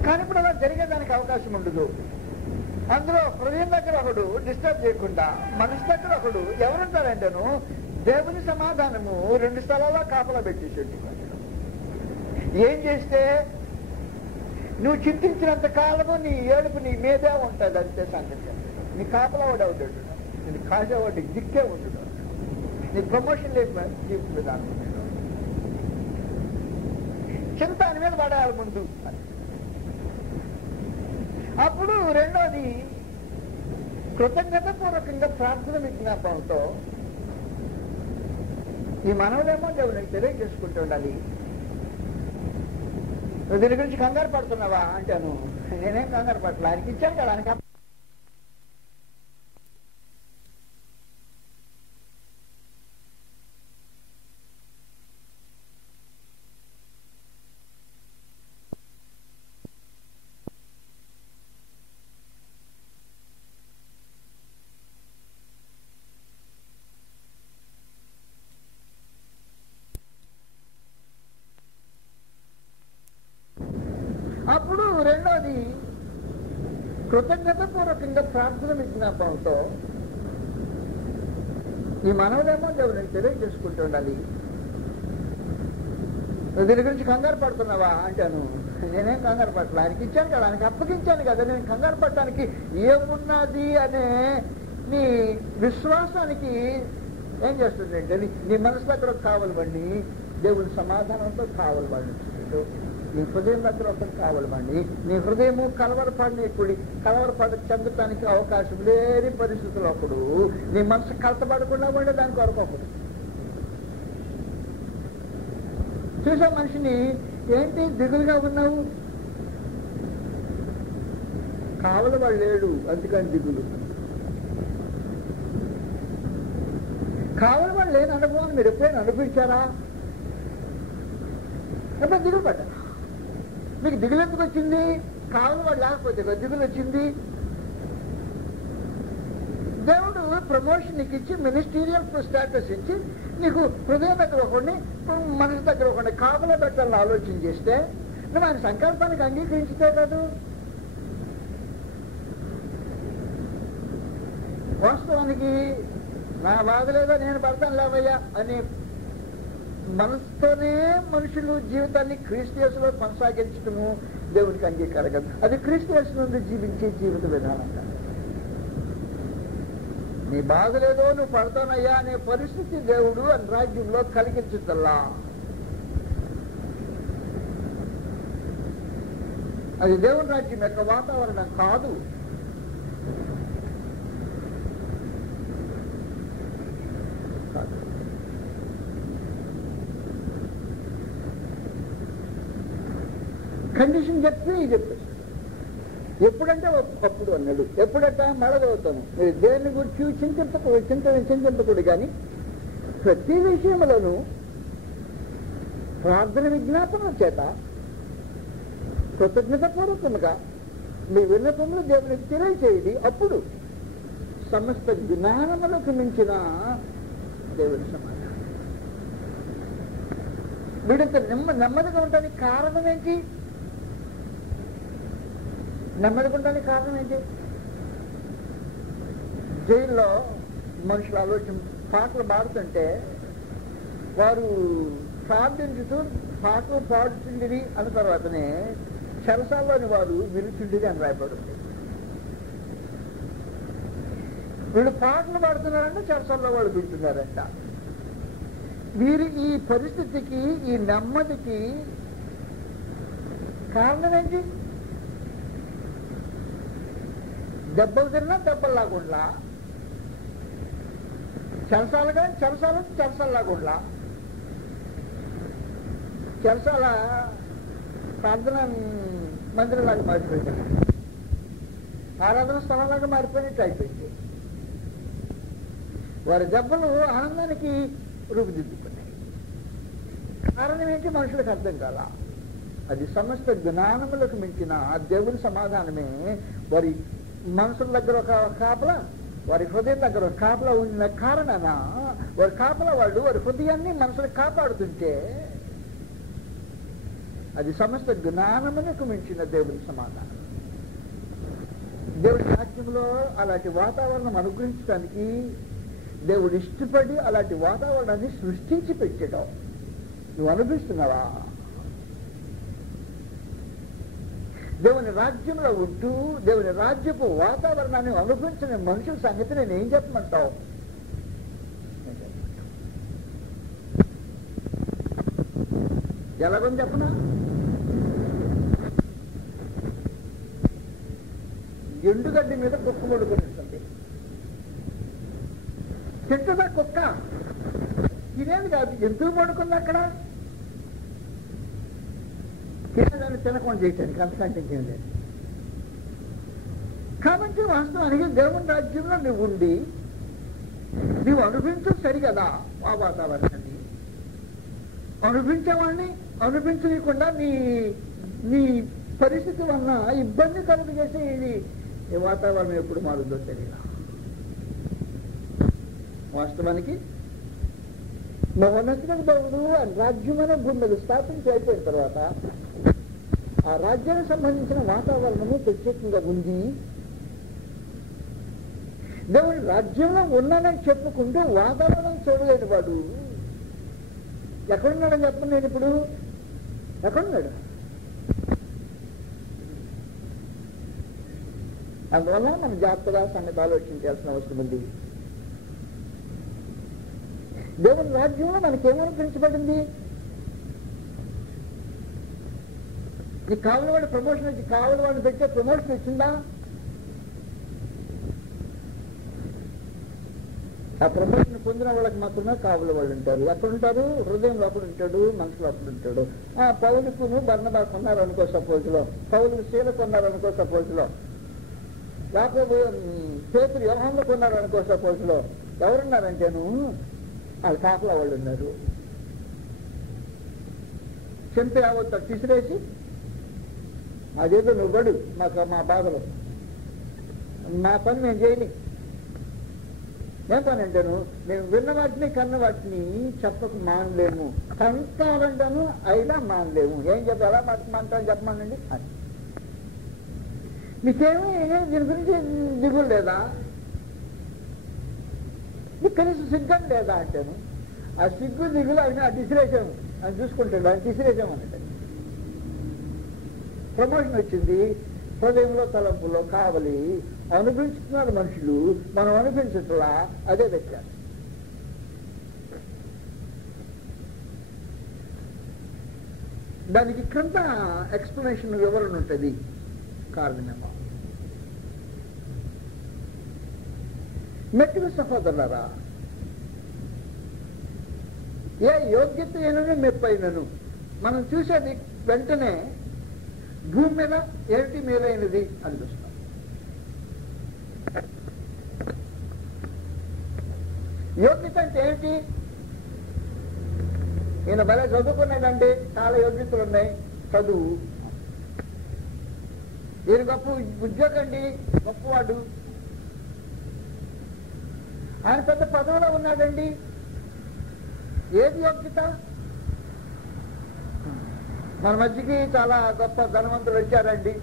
కానీ ఇప్పుడు అలా జరిగేదానికి అవకాశం ఉండదు. అందులో హృదయం దగ్గర ఒకడు డిస్టర్బ్ చేయకుండా మనసు దగ్గర ఒకడు ఎవరుంటారంటేను దేవుని సమాధానము 2 స్థలాల్లో కాపలా పెట్టేసేట్టు. ఏం చేస్తే నువ్వు చింతించినంత కాలము నీ ఏడుపు నీ మీదే ఉంటుంది అంతే సంగతి. నీ కాపలా వాడు అవుతాడు, నీ కాసేవాడికి దిక్కే ఉండడు, నీ ప్రమోషన్ జీవితం విధానం చింత అని మీద పడాలి ముందు. అప్పుడు రెండోది కృతజ్ఞతాపూర్వకంగా ప్రార్థన విజ్ఞాపనతో ఈ మనవులేమో దేవునికి తెలియజేసుకుంటూ ఉండాలి. నువ్వు దీని గురించి కంగారు పడుతున్నావా అంటాను. నేనేం కంగారు పడలే, ఆయనకి ఇచ్చాను కదా. ఆయనకి అప్పుడు రెండోది కృతజ్ఞతాపూర్వకంగా ప్రార్థన విజ్ఞాపనతో ఈ మనవులేమో దేవునికి తెలియజేసుకుంటూ ఉండాలి. నువ్వు దీని గురించి కంగారు పడుతున్నావా అంటాను. నేనేం కంగారు పడలే, ఆయనకి ఇచ్చాను కదా, ఆయనకి అప్పగించాను కదా. నేను కంగారు పడటానికి ఏమున్నది అనే నీ విశ్వాసానికి ఏం చేస్తుందంటే నీ మనసులో అక్కడ కావాలండి దేవుని సమాధానంతో కావాలండి. నీ హృదయం దగ్గర ఒకటి కావాలండి. నీ హృదయము కలవరపడ చెందటానికి అవకాశం లేని పరిస్థితులు అప్పుడు నీ మనసు కలతపడకుండా ఉండే దానికి వరకు ఒకటి చూసా. మనిషిని ఏంటి దిగులుగా ఉన్నావు? కావలి వాడు లేడు అందుకని దిగులు. కావలి వాడు లేని అనుభవం మీరు ఎప్పుడైనా అనుభవించారా? ఎప్పుడు దిగులు పడ్డారా? మీకు దిగులు ఎందుకు వచ్చింది? కావలి వాడు లేకపోతే దిగులు వచ్చింది. దేవుడు ప్రమోషన్ నీకు ఇచ్చి మినిస్టీరియల్ స్టేటస్ ఇచ్చి నీకు హృదయం దగ్గర ఒకడిని మనసు దగ్గర ఒకడిని కాపలా పెట్టాలని ఆలోచన చేస్తే నువ్వు ఆయన సంకల్పానికి అంగీకరించితే కాదు. వాస్తవానికి నా బాధ లేదా నేను పడతాను లేవయ్యా అనే మనసుతోనే మనుషులు జీవితాన్ని క్రీస్తు యేసులో కొనసాగించడము దేవునికి అంగీకారం కాదు. అది క్రీస్తు యేసు నుండి జీవించే జీవిత విధానం కాదు. నీ బాధ లేదో నువ్వు పడతానయ్యా అనే పరిస్థితి దేవుడు అని రాజ్యంలో కలిగించుతల్లా. అది దేవుని రాజ్యం యొక్క వాతావరణం కాదు. కండిషన్ చెప్పేసి ఎప్పుడంటే అప్పుడు అన్నాడు. ఎప్పుడంటే మెడగవుతాను. మీరు దేని గురించి చింతించకూడదు కానీ ప్రతి విషయంలోనూ ప్రార్థన విజ్ఞాపన చేత కృతజ్ఞతాపూర్వకంగా మీ విన్నపములు దేవునికి తెలియచేయండి. అప్పుడు సమస్త జ్ఞానములకు మించిన దేవుని సమాధానం. వీడంత నెమ్మదిగా ఉండడానికి కారణం ఏంటి? నెమ్మదిగా ఉండడానికి కారణం ఏంటి? జైల్లో మనుషులు ఆలోచన పాటలు పాడుతుంటే వారు ప్రార్థించుతూ పాటలు పాడుతుండేది అన్న తర్వాతనే చెరసాల్లోని వారు విరుచుండిగా అని రాయబడింది. వీళ్ళు పాటలు పాడుతున్నారంటే చెరసాల్లో వాళ్ళు వింటున్నారంట. వీరి ఈ పరిస్థితికి, ఈ నెమ్మదికి కారణం ఏంటి? దెబ్బలు తిన్నా దెబ్బలు లాగుండా, చెరసాలుగా చెరసాలు లాగుండా. చెరసాల ప్రార్థన మందిరంలాగా మారిపోయింది, ఆరాధన స్థలంలాగా మారిపోయినట్టు అయిపోయింది. వారి దెబ్బలు ఆనందానికి రూపుదిద్దుకున్నాయి. కారణం ఏంటి? మనుషులకు అర్థం కాల. అది సమస్త జ్ఞానములకు మించిన దేవుని సమాధానమే. వారి మనసుల దగ్గర ఒక కాపలా, వారి హృదయం దగ్గర ఒక కాపలా ఉన్న కారణాన వారి కాపలా వాళ్ళు వారి హృదయాన్ని మనసులు కాపాడుతుంటే అది సమస్త జ్ఞానములకు మించిన దేవుని సమాధానం. దేవుడి రాజ్యంలో అలాంటి వాతావరణం అనుగ్రహించడానికి దేవుడు ఇష్టపడి అలాంటి వాతావరణాన్ని సృష్టించి పెట్టడం నువ్వు అనుభవిస్తున్నావా? దేవుని రాజ్యంలో ఉంటూ దేవుని రాజ్యపు వాతావరణాన్ని అనుభవించిన మనుషుల సంగతి నేను ఏం చెప్పమంటావు? ఎలాగని చెప్పనా? ఎండుగడ్డి మీద కుక్క పడుకునిస్తుంది. తింటుందా కుక్క? తినేది కాదు. ఎందుకు పడుకుంది అక్కడ? తినేదాన్ని తినకుండా చేయటానికి, అంతకంటే ఇంకేం లేదు. కాబట్టి వాస్తవానికి దేవుని రాజ్యంలో నువ్వు ఉండి నువ్వు అనుభవించు సరిగదా ఆ వాతావరణాన్ని. అనుభవించేవాడిని అనుభవించకుండా నీ పరిస్థితి వలన ఇబ్బంది కలుగు చేసి ఈ వాతావరణం ఎప్పుడు మారుతుందో తెలియదు. వాస్తవానికి మహోన్నతుడు దేవుడు ఆ రాజ్యమైన భూమి మీద స్థాపించి అయిపోయిన తర్వాత ఆ రాజ్యానికి సంబంధించిన వాతావరణము ప్రత్యేకంగా ఉంది. దేవుడు రాజ్యంలో ఉన్నానని చెప్పుకుంటూ వాతావరణం చూడలేని వాడు ఎక్కడున్నాడని చెప్పండి. నేను ఇప్పుడు ఎక్కడున్నాడు? అందువల్ల మనం జాగ్రత్తగా సంగతి ఆలోచించాల్సిన అవసరం ఉంది. దేవుని రాజ్యంలో మనకేమనిపించబడింది? నీకు కావలి వాడి ప్రమోషన్ వచ్చి కావలి వాడిని పెట్టే ప్రమోషన్ వచ్చిందా? ఆ ప్రమోషన్ పొందిన వాళ్ళకి మాత్రమే కావలి వాళ్ళు ఉంటారు. ఎక్కడ ఉంటారు? హృదయం లోపల ఉంటాడు, మనసు లోపల ఉంటాడు. పౌలుకును బర్నబాకు ఉన్నారు అనుకో సపోజ్లో, పౌలుకు శీలకు ఉన్నారు అనుకో సపోజ్లో, లేకపోతే పేతురు యోహాన్లో కొన్నారు అనుకో సపోజ్లో. ఎవరున్నారంటేను వాళ్ళు కాపలా వాళ్ళు ఉన్నారు. చెంపి అవత తీసిరేసి అదేదో నువ్వు పడు మాకు మా బాధలో, మా పని మేము చేయని. ఏం పని అంటాను? మేము విన్న వాటిని కన్న వాటిని చెప్పకు మానలేము, కంటాలంటాను అయినా మానలేము. ఏం చెప్పి ఎలా మాట్లాడతాను చెప్పమానండి అని. నీకేమీ దీని గురించి దిగులు లేదా? నీకు కనీసం సిగ్గు లేదా అంటాను. ఆ సిగ్గు దిగులు ఆయన డిసిరేసాము అని చూసుకుంటాడు. ఆయన డిసిరేసాము అన్నట్టు. ప్రమోషన్ వచ్చింది, హృదయంలో తలంపులో కావలి అనుభవించుతున్నారు మనుషులు, మనం అనుభవించట్లా. అదే వ్యత్యాసం. దానికి క్రింద ఎక్స్ప్లెనేషన్ వివరణ ఉంటుంది. కారణమేమో మెట్టుకు సహోదరులారా, ఏ యోగ్యత అయినను మెప్పైనను మనం చూసేది వెంటనే భూమి మీద ఏమిటి మేలైనది అనిపిస్తాం. యోగ్యత అంటే ఏమిటి? ఈయన భలే చదువుకున్నాడండి, చాలా యోగ్యతలు ఉన్నాయి, చదువు. ఈయన గొప్ప ఉద్యోగం అండి, గొప్పవాడు. ఆయన పెద్ద పదవిలో ఉన్నాడండి, ఏది యోగ్యత? మన మధ్యకి చాలా గొప్ప ధనవంతులు వచ్చారండి,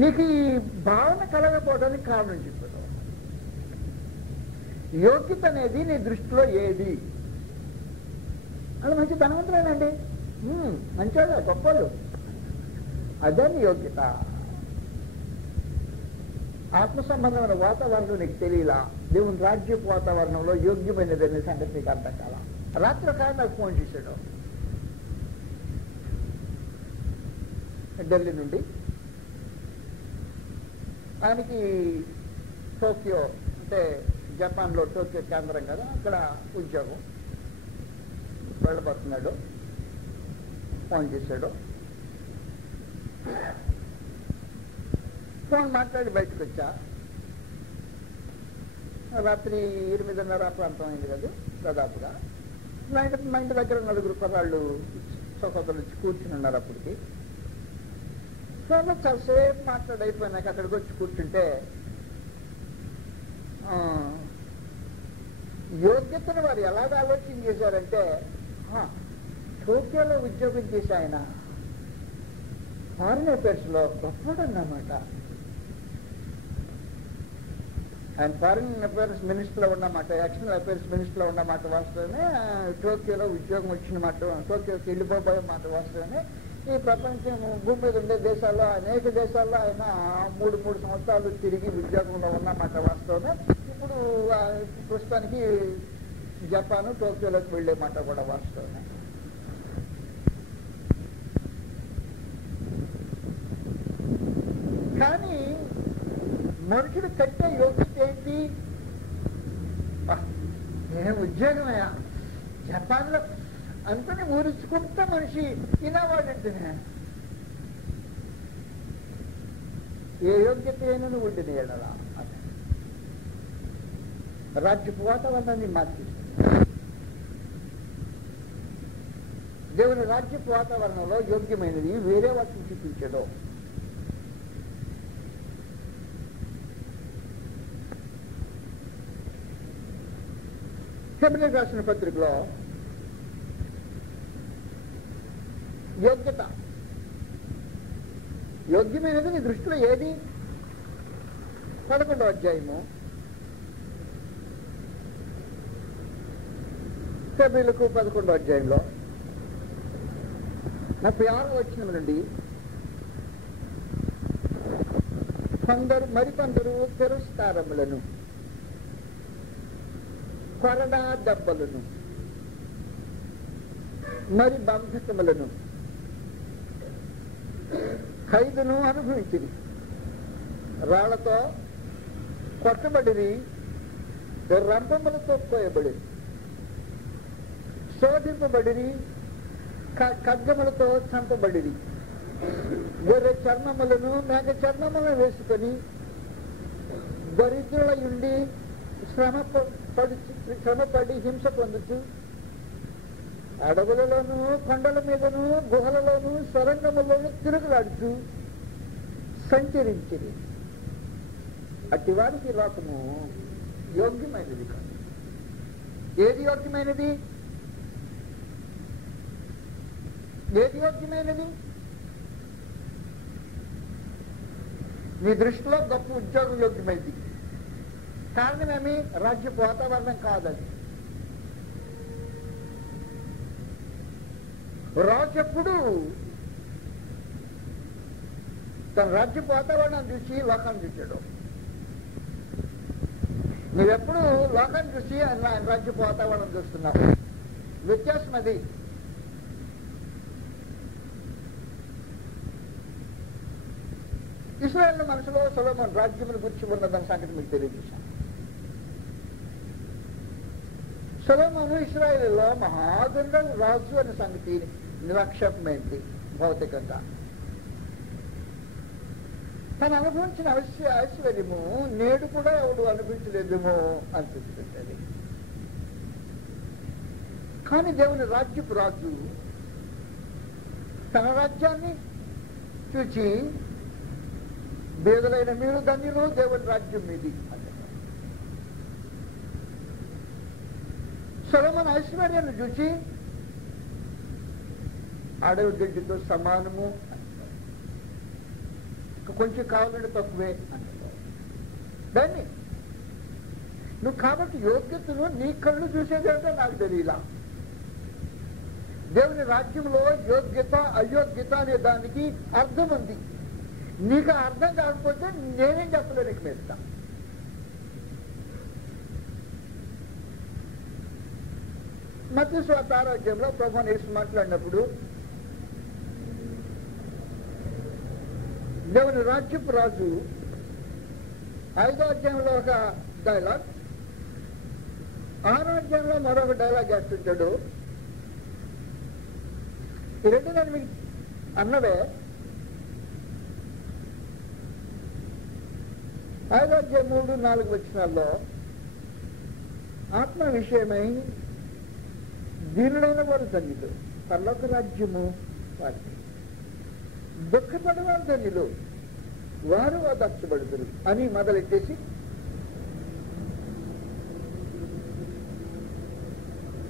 నీకు ఈ భావన కలగకపోవడానికి కారణం చెప్పడం. యోగ్యత అనేది నీ దృష్టిలో ఏది? వాళ్ళు మంచి ధనవంతులేనండి, మంచివాళ్ళు, గొప్పలు. అదే నీ యోగ్యత. ఆత్మ సంబంధమైన వాతావరణం నీకు తెలియలా, దేవుని రాజ్యపు వాతావరణంలో యోగ్యమైనదనే సంగతి నీకు అర్థం కాల. రాత్రి కాదు నాకు ఫోన్ చేశాడు, ఢిల్లీ నుండి. ఆయనకి టోక్యో అంటే జపాన్లో టోక్యో కేంద్రం కదా, అక్కడ ఉద్యోగం, వెళ్ళబోతున్నాడు. ఫోన్ చేశాడు, ఫోన్ మాట్లాడి బయటకు వచ్చా. రాత్రి 8:30 ప్రాంతం అయింది కదా దాదాపుగా. మా ఇంటి దగ్గర నలుగురు కుర్రాళ్ళు సహోదరులు వచ్చి కూర్చుని ఉన్నారు. అప్పటికి ఫోన్లో చాలాసేపు మాట్లాడైపోయినాక అక్కడికి వచ్చి కూర్చుంటే యోగ్యతను వారు ఎలాగ ఆలోచన చేశారంటే, టోక్యోలో ఉద్యోగం చేసి ఆయన ఫారిన్ అఫేర్స్లో గొప్పడన్నమాట. ఆయన ఫారిన్ అఫేర్స్ మినిస్టర్లో ఉన్నమాట, ఎక్స్టర్నల్ అఫేర్స్ మినిస్టర్లో ఉన్నమాట వాస్తవమే. టోక్యోలో ఉద్యోగం వచ్చిన మాట, టోక్యోకి వెళ్ళిపోబోయే మాట వాస్తవమే. ఈ ప్రపంచం భూమి మీద ఉండే దేశాల్లో అనేక దేశాల్లో ఆయన 3 సంవత్సరాలు తిరిగి ఉద్యోగంలో ఉన్నమాట వాస్తవమే. ఇప్పుడు ప్రస్తుతానికి జపాను టోక్యోలోకి వెళ్లే మాట కూడా వాస్తవమే. కానీ మనుషుడు కట్టే యోగ్యత ఏంటి? ఏం ఉద్యోగమయ్యా జపాన్లో అనుకుని ఊరించుకుంటా మనిషి వినేవాడంటేనే ఏ యోగ్యత అయినా నువ్వు ఉండిన ఎడలా రాజ్యపు వాతావరణాన్ని మార్చేస్తుంది. దేవుని రాజ్యపు వాతావరణంలో యోగ్యమైనది వేరే వాటిని చూపించడం. హెబ్రీయులకు రాసిన పత్రికలో యోగ్యత, యోగ్యమైనది నీ దృష్టిలో ఏది? 11వ అధ్యాయము హెబ్రీయులకు 11వ అధ్యాయంలో 46వ వచనం నుండి మరికొందరు తిరస్కారములను, కొరడా దెబ్బలను, మరి బంధకములను, ఖైదును అనుభవించింది, రాళ్లతో కొట్టబడిరి, రంపములతో కోయబడి, శోధింపబడిరి, ఖడ్గములతో చంపబడిరి, గొర్రె చర్మములను మేక చర్మములను వేసుకొని దరిద్రులయుండి శ్రమపడి హింస పొందుతూ అడవులలోనూ కొండల మీదను గుహలలోనూ సొరంగములోనూ తిరుగులాడుతూ సంచరించింది. అట్టివారికి లోకము యోగ్యమైనది కాదు. ఏది యోగ్యమైనది? ఏది యోగ్యమైనది? నీ దృష్టిలో గొప్ప ఉద్యోగం యోగ్యమైంది. కారణమేమి? రాజ్యపు వాతావరణం కాదని. రాజు ఎప్పుడు తన రాజ్యపు వాతావరణం చూసి లోకాన్ని చూశాడు. నువ్వెప్పుడు లోకాన్ని చూసి ఆయన రాజ్యపు వాతావరణం చూస్తున్నావు. వ్యత్యాసం అది. ఇశ్రాయేలు మనసులో సొలొమోను రాజ్యమును గురించి ఉన్నదని సంగతి మీకు తెలియజేశాను. సొలొమోను ఇశ్రాయేలులో మహాగండ రాజు అనే సంగతి నిరక్షేపమైంది. భౌతికంగా తను అనుభవించిన ఐశ్వర్యము నేడు కూడా ఎవడు అనుభవించలేదేమో అనిపిస్తుంది. కానీ దేవుని రాజ్యపు రాజు తన రాజ్యాన్ని చూచి బేదలైన మీరు ధన్యులు, దేవుని రాజ్యం మీది అంటారు. సొలొమోను ఐశ్వర్యాన్ని చూసి అడవి గడ్డితో సమానము అంటారు. కొంచెం కావాలంటే తక్కువే అంటారు. దాన్ని నువ్వు కాబట్టి యోగ్యతను నీ కళ్ళు చూసేదేంటో నాకు తెలియలా. దేవుని రాజ్యంలో యోగ్యత అయోగ్యత అనే దానికి అర్థం ఉంది. నీకు అర్థం కాకపోతే నేనేం చెప్పలేను నీకు మీద. మత్తయి సువార్త 6వ అధ్యాయంలో ప్రభువుని యేసు మాట్లాడినప్పుడు దేవుని రాజ్యపు రాజు 5వ అధ్యాయంలో ఒక డైలాగ్, 6వ అధ్యాయంలో మరొక డైలాగ్ వేస్తుంటాడు. ఈ రెండు నేను మీకు అన్నవే. 5వ అధ్యాయం 3, 4 వచనాల్లో ఆత్మ విషయమై దీనులైన వారు ధన్యులు, పరలోక రాజ్యము వారికి. దుఃఖపడేవారు ధన్యులు, వారు ఓదార్చబడుతురు అని మొదలెట్టేసి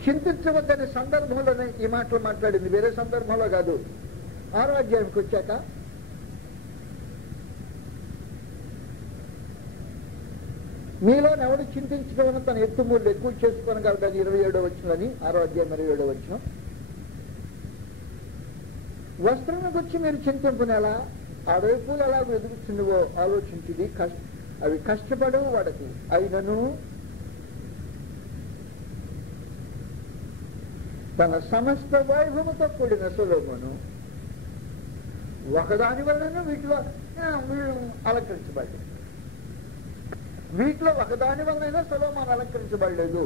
చింతించవద్దనే సందర్భంలోనే ఈ మాటలు మాట్లాడింది, వేరే సందర్భంలో కాదు. 6వ అధ్యాయంకి వచ్చాక మీలో ఎవడు చింతించుకోవడం తన ఎత్తుమూళ్ళు ఎక్కువ చేసుకోనగలదు, అది 27వ వచనం, 6వ అధ్యాయం 27వ వచనం. వస్త్రం గురించి మీరు చింతింపునేలా అడవి పూలు ఎలా వెతుకుతున్నవో ఆలోచించుది. అవి కష్టపడవు వాడకు, అయినను తన సమస్త వైభవముతో కూడిన సొలొమోను ఒకదాని వలన వీటిలో అలంకరించబడ్డాడు. వీటిలో ఒకదాని వలనైనా సొలొమోను అలంకరించబడలేదు.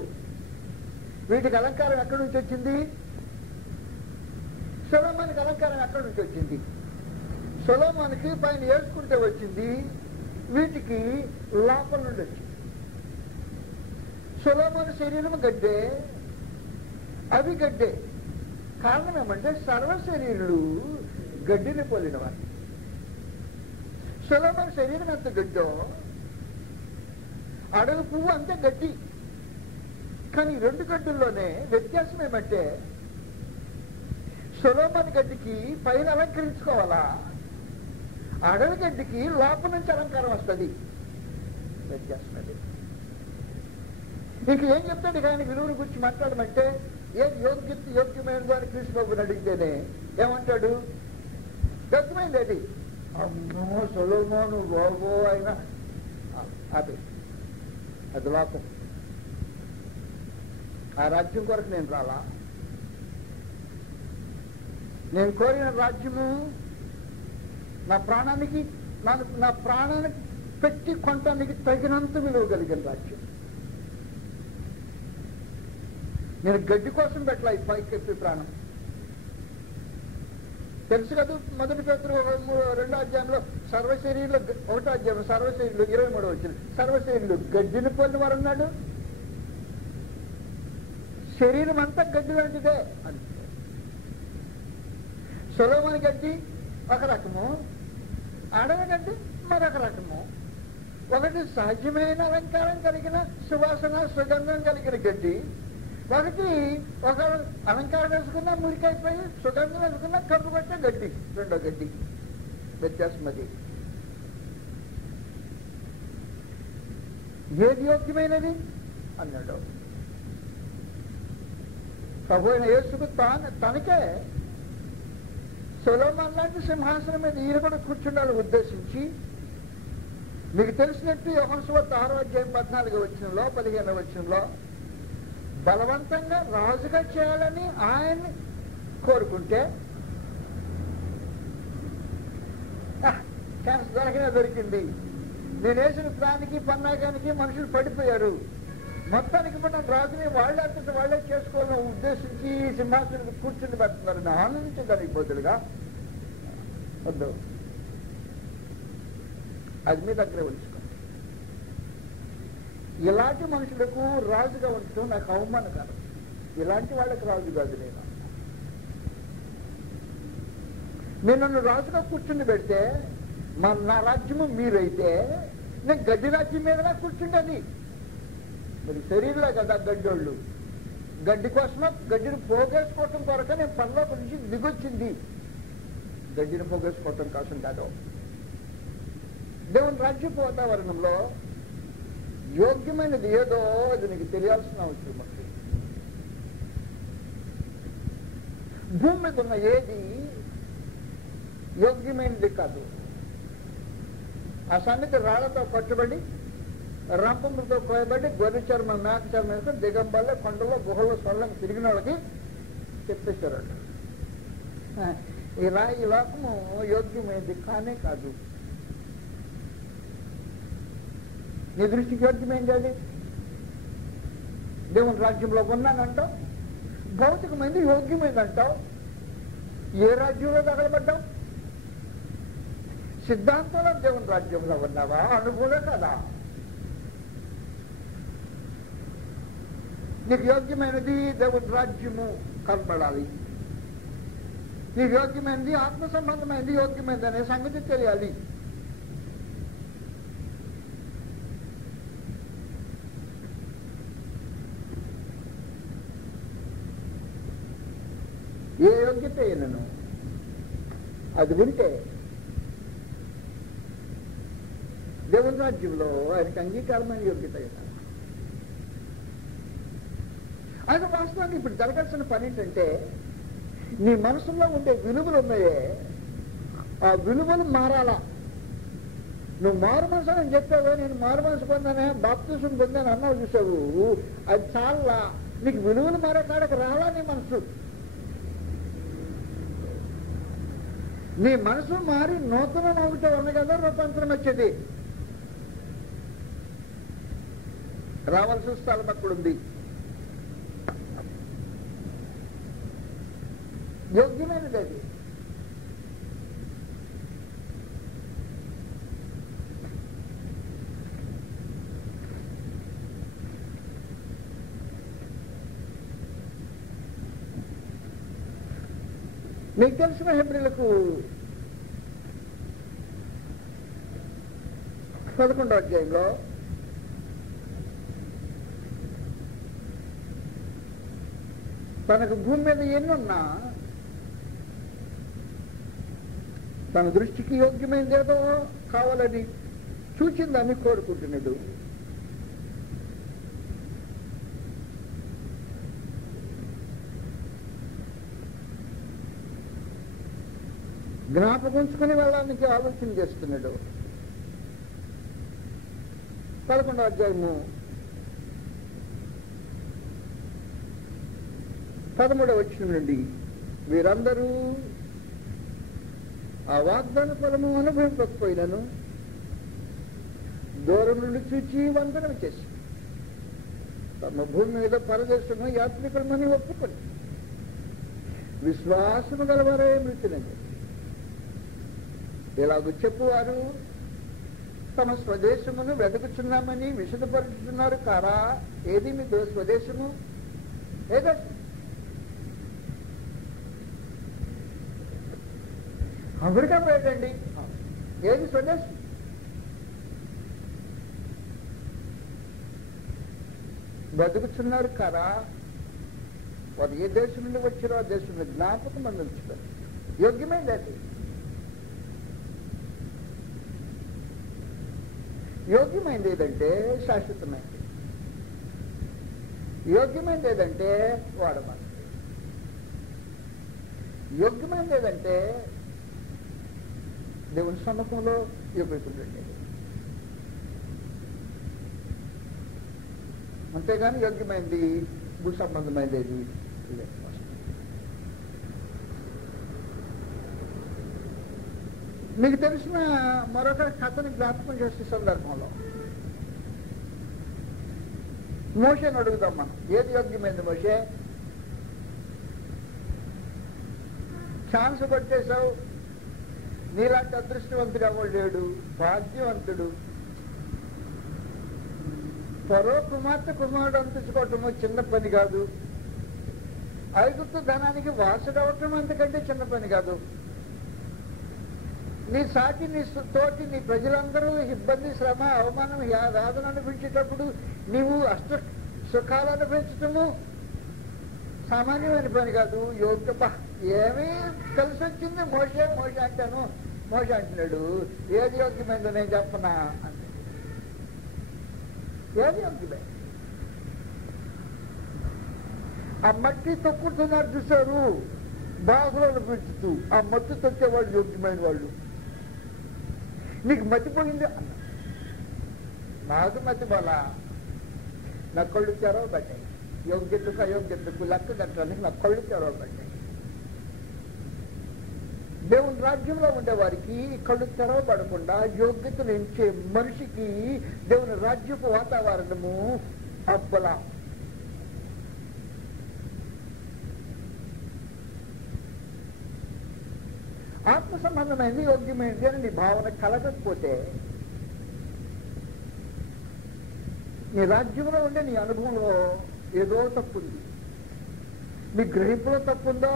వీటికి అలంకారం ఎక్కడి నుంచి వచ్చింది? సొలొమోనుకి అలంకారం ఎక్కడి నుంచి వచ్చింది? సొలొమోనుకి పైన వేసుకుంటే వచ్చింది, వీటికి లోపల నుండి వచ్చింది. సొలొమోను శరీరం గడ్డే, అవి గడ్డే. కారణం ఏమంటే సర్వశరీరులు గడ్డిని పోలిన వారు. సొలొమోను శరీరం ఎంత గడ్డో అడవి పువ్వు అంతే గడ్డి. కానీ రెండు గడ్డుల్లోనే వ్యత్యాసం ఏమంటే సొలొమోను గడ్డికి పైన అలంకరించుకోవాలా, అడవి గడ్డికి లోపల నుంచి అలంకారం వస్తుంది. వ్యత్యాసం అది. ఇంక ఏం చెప్తాడు ఇక ఆయన విలువల గురించి మాట్లాడమంటే, ఏం యోగ్యమైనదో అని కృష్ణబాబుని అడిగితేనే ఏమంటాడు? యోగ్యమైంది అది. అమ్మో సొలొమోను బాబో అయినా అది అది లోపం. ఆ రాజ్యం కొరకు నేను రాలా. నేను కోరిన రాజ్యము నా ప్రాణానికి పెట్టి కొనటానికి తగినంత విలువ కలిగిన రాజ్యం. నేను గడ్డి కోసం పెట్టలా ఈ పైకెప్పి ప్రాణం. తెలుసు కదా, 1 పేతురు 2వ అధ్యాయంలో సర్వశరీరులు, 1వ అధ్యాయంలో సర్వశరీరులు 23వ వచనం, సర్వశరీరులు గడ్డిని పోలిన వారు అన్నాడు. శరీరం అంతా గడ్డి లాంటిదే అని. సొలొమోను గడ్డి ఒక రకము, అడవి గడ్డి మరొక రకము. ఒకటి సహజమైన అలంకారం కలిగిన సువాసన సుగంధం కలిగిన గడ్డి, ఒకటి ఒక అలంకారం వేసుకున్నా మురికైపోయి సుగంధం వేసుకున్నా కప్పు పట్టే గడ్డి, రెండో గడ్డి. వ్యత్యాసం అది. ఏది యోగ్యమైనది అన్నాడు ప్రభు అయిన యేసుకు. తనకే సొలొమోను లాంటి సింహాసనం మీద ఈయన కూడా కూర్చుండాలని ఉద్దేశించి, మీకు తెలిసినట్టు యోహాను సువార్త 6వ అధ్యాయం 14వ వచనంలో 15వ వచనంలో బలవంతంగా రాజుగా చేయాలని ఆయన్ని కోరుకుంటే ఛాన్స్ దొరికింది. నేను వేసిన ప్రాణికి పన్నాగానికి మనుషులు పడిపోయారు. మొత్తానికి మనం రాజుని వాళ్ళే అంతటి వాళ్ళే చేసుకోవాలని ఉద్దేశించి సింహాసనం కూర్చుని పెడుతున్నారు. ఆనందించడానికి బదులుగా వద్దు, అది మీ దగ్గరే ఉంచుకోండి. ఇలాంటి మనుషులకు రాజుగా ఉంచడం నాకు అవమానకరం. ఇలాంటి వాళ్ళకి రాజు కాదు నేను. నన్ను రాజుగా కూర్చుని పెడితే నా రాజ్యము మీరైతే నేను గడ్డి రాజ్యం మీద నాకు కూర్చుండేది. మరి శరీరంలో కదా గడ్డోళ్ళు. గడ్డి కోసమో గడ్డిని పోగేసుకోవటం కొరక నేను పనిలోకి నుంచి దిగొచ్చింది. గడ్డిని పోగేసుకోవటం కోసం కాదు. దేవుని రాజ్యపు వాతావరణంలో యోగ్యమైనది ఏదో అది నీకు తెలియాల్సిన అవసరం ఉంది. భూమి మీద ఉన్న ఏది యోగ్యమైనది కాదు. ఆ సన్నిధి రాళ్లతో కట్టుబడి, రంపములతో కోయబడి, గొర్రె చర్మం, మేక చర్మం వేసుకొని దిగంబల్లో, కొండలో, గుహలో, స్వర్ణం తిరిగిన వాళ్ళకి చెప్పేశారు. ఈ లోకము యోగ్యమైనది కానే కాదు. నీ దృష్టికి యోగ్యమైంది అది. దేవుని రాజ్యంలో ఉన్నానంటావు, భౌతికమైంది యోగ్యమైంది అంటావు. ఏ రాజ్యంలో తగలబడ్డావు? సిద్ధాంతంలో దేవుని రాజ్యంలో ఉన్నావా? అనుభూలే కదా. నీకు యోగ్యమైనది దేవుని రాజ్యము కనపడాలి. నీకు యోగ్యమైనది ఆత్మ సంబంధమైనది యోగ్యమైనది అనే సంగతి తెలియాలి. ఏ యోగ్యత అయినను అది ఉంటే దేవుని రాజ్యంలో ఆయనకి అంగీకారమైన యోగ్యత అయినా. ఆయన వాస్తవానికి ఇప్పుడు జరగాల్సిన పని ఏంటంటే, నీ మనసులో ఉండే విలువలు ఉన్నాయే, ఆ విలువలు మారాలా. నువ్వు మారు మనసు అని చెప్పావు, నేను మారు మనసు పొందానే, బాప్తిసం పొందాను అన్నావు చూసావు, అది చాలా. నీకు విలువలు మారే కాడకి రాలా నీ మనసు. నీ మనసు మారి నూతనం అవుతా ఉంది కదా రూపాంతరం వచ్చేది. రావాల్సిన స్థలం అక్కడుంది. యోగ్యమైనది అది. మీకు తెలిసిన హెబ్రీలకు 11వ అధ్యాయంలో తనకు భూమి మీద ఎన్నున్నా తన దృష్టికి యోగ్యమైనది ఏదో కావాలని చూచిందని కోరుకుంటున్నాడు. జ్ఞాపకంచుకుని వెళ్ళడానికి ఆలోచన చేస్తున్నాడు. 11వ అధ్యాయము 13వ వచనం నుండి, వీరందరూ ఆ వాగ్దాన ఫలము అనుభవించకపోయినను దూరం నుండి చూచి వందనం చేసి తమ భూమి మీద పరదేశము యాత్రికులమని ఒప్పుకొని విశ్వాసము గలవారే మృతులని ఇలాగ చెప్పువారు తమ స్వదేశమును వెతుకుచున్నామని విశదపరుచుతున్నారు కారా? ఏది మీ స్వదేశము? ఏదో అమెరికా పోయేటండి. ఏది స్వదేశం? బతుకుతున్నారు కదా. వారు ఏ దేశం నుండి వచ్చారో ఆ దేశంలో జ్ఞాపకం అందించుతారు. యోగ్యమైంది అది. యోగ్యమైంది ఏదంటే శాశ్వతమైంది. యోగ్యమైంది ఏదంటే వాడమని. యోగ్యమైంది ఏదంటే దేవుని సమ్మకంలో యోగ్యతుండండి. అంతేగాని యోగ్యమైంది భూ సంబంధమైనది ఏది లేదు. మీకు తెలిసిన మరొక కథని జ్ఞాపకం చేసే సందర్భంలో మోషేని అడుగుదాం మనం. ఏది యోగ్యమైంది మోషే? ఛాన్స్ కొట్టేశావు. నీలాంటి అదృష్టవంతుడు ఎవడు లేడు, భాగ్యవంతుడు. ఫరో కుమారుడు అందించుకోవటము చిన్న పని కాదు. ఐగుప్తు ధనానికి వాసుడవటం అంతకంటే చిన్న పని కాదు. నీ సాటి, నీ తోటి, నీ ప్రజలందరూ ఇబ్బంది, శ్రమ, అవమానం, వేదన అనిపించేటప్పుడు నీవు అష్ట సుఖాలు అనిపించటము సామాన్యమైన పని కాదు. యోగ్యప ఏమీ కలిసి వచ్చింది. మోషే అంటాను. మోషే అంటున్నాడు, ఏది యోగ్యమైందో నేను చెప్పనా అంటే. ఏది యోగ్యమే? ఆ మట్టి తొక్కుతున్నారు చూశారు, బాధలు అనిపించుతూ ఆ మత్తు తొక్కేవాళ్ళు యోగ్యమైన వాళ్ళు. నీకు మతిపోయింది అన్న. నాకు మతి బాలా, నా కళ్ళు తెరవబడ్డాయి. యోగ్యతకు అయోగ్యతకు లెక్క కట్టడానికి నా కళ్ళు తెరవబడ్డాయి. దేవుని రాజ్యంలో ఉండేవారికి కళ్ళు తెరవబడకుండా యోగ్యతను ఎంచే మనిషికి దేవుని రాజ్యపు వాతావరణము అబ్బలా. ఆత్మ సంబంధమైనది యోగ్యమైనది అని నీ భావన కలగకపోతే నీ రాజ్యంలో ఉండే నీ అనుభవంలో ఏదో తప్పుంది. నీ గ్రహింపులో తప్పుందో,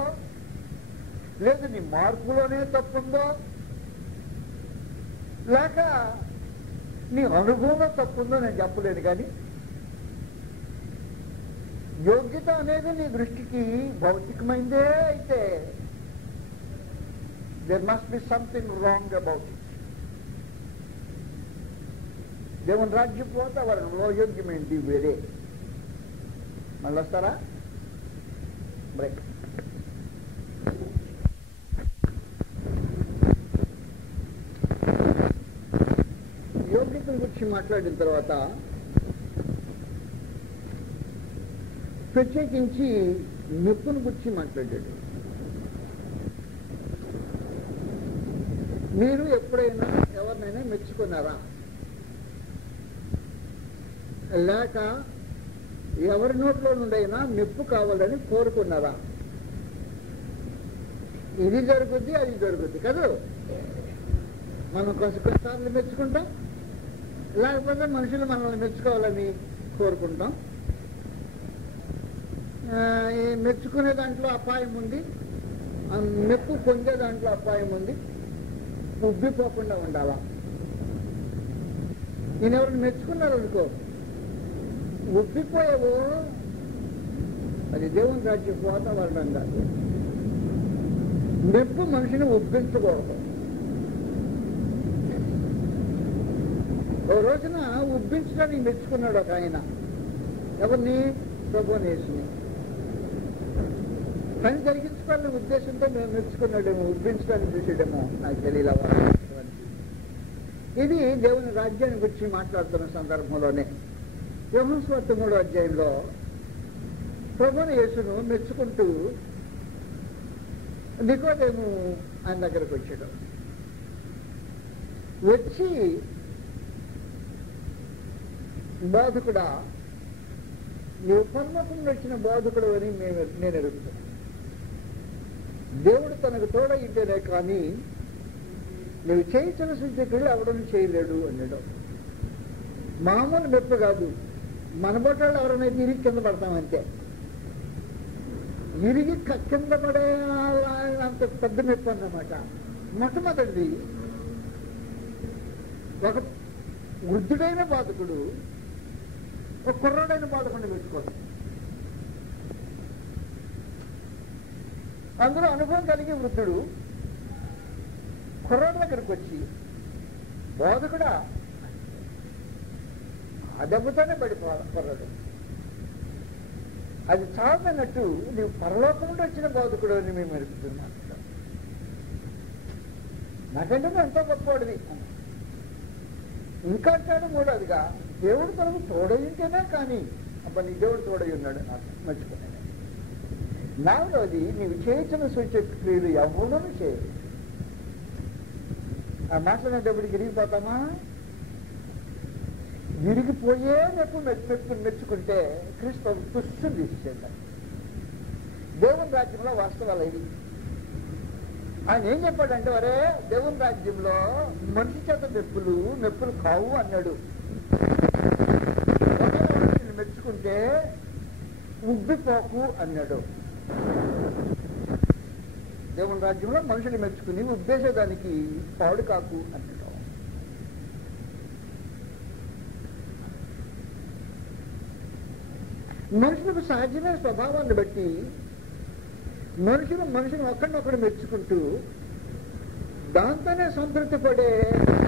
లేదు నీ మార్పులోనే తప్పుందో, లేక నీ అనుభవంలో తప్పుందో నేను చెప్పలేను. కానీ యోగ్యత అనేది నీ దృష్టికి భౌతికమైందే అయితే there must be something wrong about it. దేవుని రాజ్యం వాతావరణంలో యోగ్యమైంది వేరే. మళ్ళీ వస్తారా? బ్రేక్. యోగ్యత గురించి మాట్లాడిన తర్వాత ప్రత్యేకించి మెప్పును గురించి మాట్లాడాడు. మీరు ఎప్పుడైనా ఎవరినైనా మెచ్చుకున్నారా? లేక ఎవరి నోట్లో నుండైనా మెప్పు కావాలని కోరుకున్నారా? ఇది జరుగుద్ది, అది జరుగుద్ది కదా. మనం కొన్నిసార్లు మెచ్చుకుంటాం, లేకపోతే మనుషులు మనల్ని మెచ్చుకోవాలని కోరుకుంటాం. ఈ మెచ్చుకునే దాంట్లో అపాయం ఉంది, మెప్పు పొందే దాంట్లో అపాయం ఉంది. ఉబ్బిపోకుండా ఉండాలా. నేను ఎవరిని మెచ్చుకున్నారు అనుకో, ఉబ్బిపోయావో అది దేవుని రాజ్యం వాతావరణం కాదు. మెప్పు మనిషిని ఉబ్బించకూడదు. ఓ రోజున ఉబ్బించడానికి మెచ్చుకున్నాడు ఒక ఆయన. ఎవరిని? ప్రభునేసుని. పని జరిగించుకోవాలనే ఉద్దేశంతో మేము మెచ్చుకున్నాడేమో, ఉబ్బించడానికి చూసాడేమో, నాకు తెలియలా. ఇది దేవుని రాజ్యాన్ని గురించి మాట్లాడుతున్న సందర్భంలోనే యోహాను సువార్త 3వ అధ్యాయంలో ప్రభువుని యేసును మెచ్చుకుంటూ నికోదేము ఆయన దగ్గరకు వచ్చాడు. వచ్చి, బోధకుడా, నీవు పరలోకం వచ్చిన బోధకుడు అని నేను ఎరుగుతాను. దేవుడు తనకు తోడైతేనే కానీ నువ్వు చేయించిన సూచకుడు ఎవడని చేయలేడు అన్నాడు. మామూలు మెప్పు కాదు, మన బొట్టాళ్ళు ఎవరైనా ఇరిగి కింద పడతామంతే. ఇరిగి కింద పడే అంత పెద్ద మెప్పు అన్నమాట. మొట్టమొదటిది, ఒక వృద్ధుడైన బాధకుడు ఒక కుర్రాడైన బాధకుడిని మెచ్చుకోవడం. అందులో అనుభవం కలిగి వృద్ధుడు కుర్రాడు దగ్గరికి వచ్చి, బోధకుడా, ఆ దెబ్బతోనే పడిపోవాలి కుర్రాడు. అది చాలన్నట్టు నీవు పరలోకం నుండి వచ్చిన బోధకుడు అని మేము మెరుగుతున్నాం. నాకంటే ఎంతో గొప్పవాడివి. ఇంకా అంటాడు మూడోదిగా, దేవుడు తనకు తోడయింటేనే కానీ అబ్బా నీ దేవుడు తోడై ఉన్నాడు నాకు మర్చిపోయాను. నాలుగవది, నీవు చేయించిన సూచక క్రియలు ఎవరూ చేయరు. ఆ మాట్లాడేటప్పుడు విరిగిపోతామా? విరిగిపోయే మెచ్చుకుంటే క్రీస్తు తుస్సు తీసేద్దాం. దేవుని రాజ్యంలో వాస్తవాలు ఇది. ఆయన ఏం చెప్పాడంటే, వరే దేవుని రాజ్యంలో మనిషి చేత మెప్పులు కావు అన్నాడు. మెచ్చుకుంటే ఉబ్బిపోకు అన్నాడు. దేవుని రాజ్యంలో మనుషులు మెచ్చుకుని ఉబ్బేసేదానికి పాడు కాకు అన్నాడు. మనుషులకు సహజమైన స్వభావాన్ని బట్టి మనుషులు ఒకరినొకరు మెచ్చుకుంటూ దాంతోనే సంతృప్తి పడే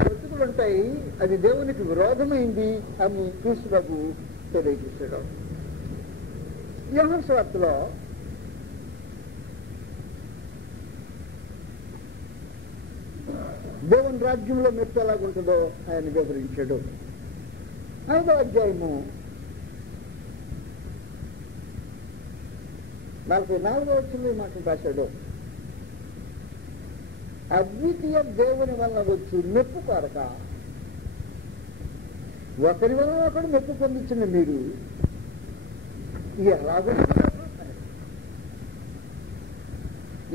బ్రతుకులు ఉంటాయి. అది దేవునికి విరోధమైంది అని క్రీస్తు ప్రభు తెలియజేశాడు. యోహాను సువార్తలో దేవుని రాజ్యంలో మెప్పు ఎలాగుంటుందో ఆయన వివరించాడు. 5వ అధ్యాయము 44వ వచనంలో ఈ మాటలు రాశాడు. అద్వితీయ దేవుని వలన వచ్చు మెప్పు కొరక ఒకరి వలన ఒకడు మెప్పు పొందించిన మీరు ఎలాగుంటున్నారు?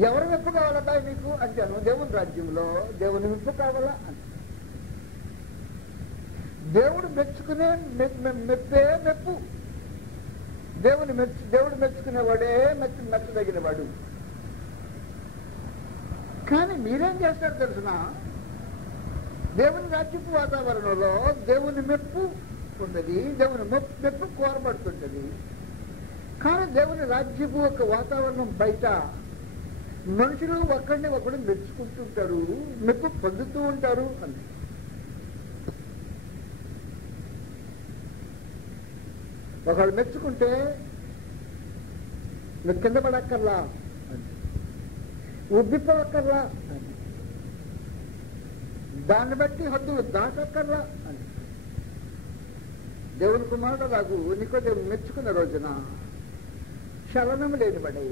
ఎవరు మెప్పు కావాలబ్బా మీకు అంటాను. దేవుని రాజ్యంలో దేవుని మెప్పు కావాలా అని. దేవుడు మెచ్చుకునే మెప్పే మెప్పు. దేవుడు మెచ్చుకునేవాడే మెచ్చదగినవాడు. కానీ మీరేం చేస్తారు తెలుసిన? దేవుని రాజ్యపు వాతావరణంలో దేవుని మెప్పు ఉన్నది, దేవుని మెప్పు కోరబడుతుంటది. కానీ దేవుని రాజ్యపు ఒక వాతావరణం బయట మనుషులు ఒకరిని ఒకడు మెచ్చుకుంటుంటారు, మెప్పు పొందుతూ ఉంటారు అని. ఒకడు మెచ్చుకుంటే నువ్వు కింద పడక్కర్లా అని, ఉబ్బిపోక్కర్లా అని, దాన్ని బట్టి హద్దులు దాటక్కర్లా అని. దేవుని కుమారుడు లాగు నికోదేము మెచ్చుకున్న రోజున చలనం లేనిబడి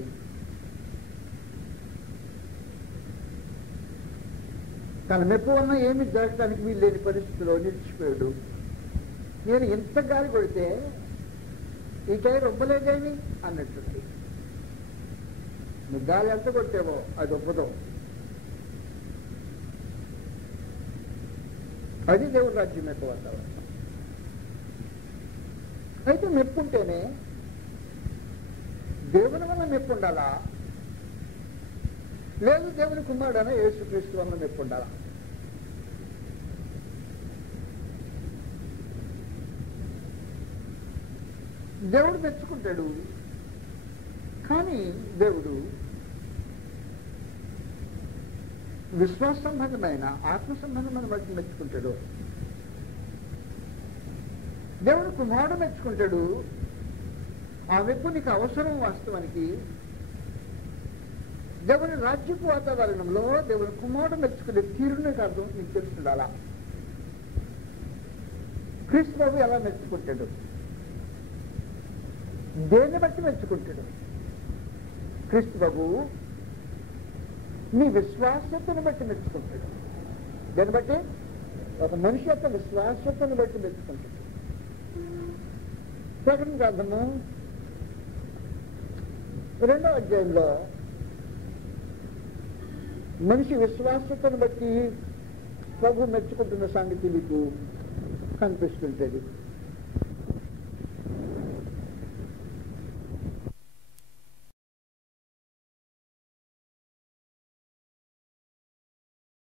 తన మెప్పు వలన ఏమి జరగడానికి వీలు లేని పరిస్థితిలో నిలిచిపోయాడు. నేను ఇంత గాలి కొడితే ఈ టైర్ ఒప్పలేదేమి అన్నట్టుంది. నువ్వు గాలి ఎంత కొట్టావో అది ఒప్పదు. అది దేవుడి రాజ్యం యొక్క వాతావరణం. అయితే మెప్పు ఉంటేనే దేవుని వల్ల మెప్పు ఉండాలా, లేదు దేవుని కుమారుడైన యేసుక్రీస్తు వల్ల మెప్పు ఉండాలా? దేవుడు మెచ్చుకుంటాడు. కానీ దేవుడు విశ్వాస సంబంధమైన ఆత్మ సంబంధమైన వాటిని మెచ్చుకుంటాడు. దేవుడు కుమారుడు మెచ్చుకుంటాడు. ఆ మెప్పు నీకు అవసరం. వాస్తవానికి దేవుని రాజ్యపు వాతావరణంలో దేవుని కుమారుడు మెచ్చుకునే తీరుని కాదు నీకు తెలుస్తుండాలా. క్రీస్తు బాబు ఎలా మెచ్చుకుంటాడు? దేన్ని బట్టి మెచ్చుకుంటాడు? క్రీస్తు బాబు నీ విశ్వాసతను బట్టి మెచ్చుకుంటాడు. దాన్ని బట్టి ఒక మనిషి యొక్క విశ్వాసతను బట్టి మెచ్చుకుంటాడు. ప్రకటన గ్రంథము 2వ అధ్యాయంలో మనిషి విశ్వాసతను బట్టి ప్రభు మెచ్చుకుంటున్న సంగతి మీకు కనిపిస్తుంటది.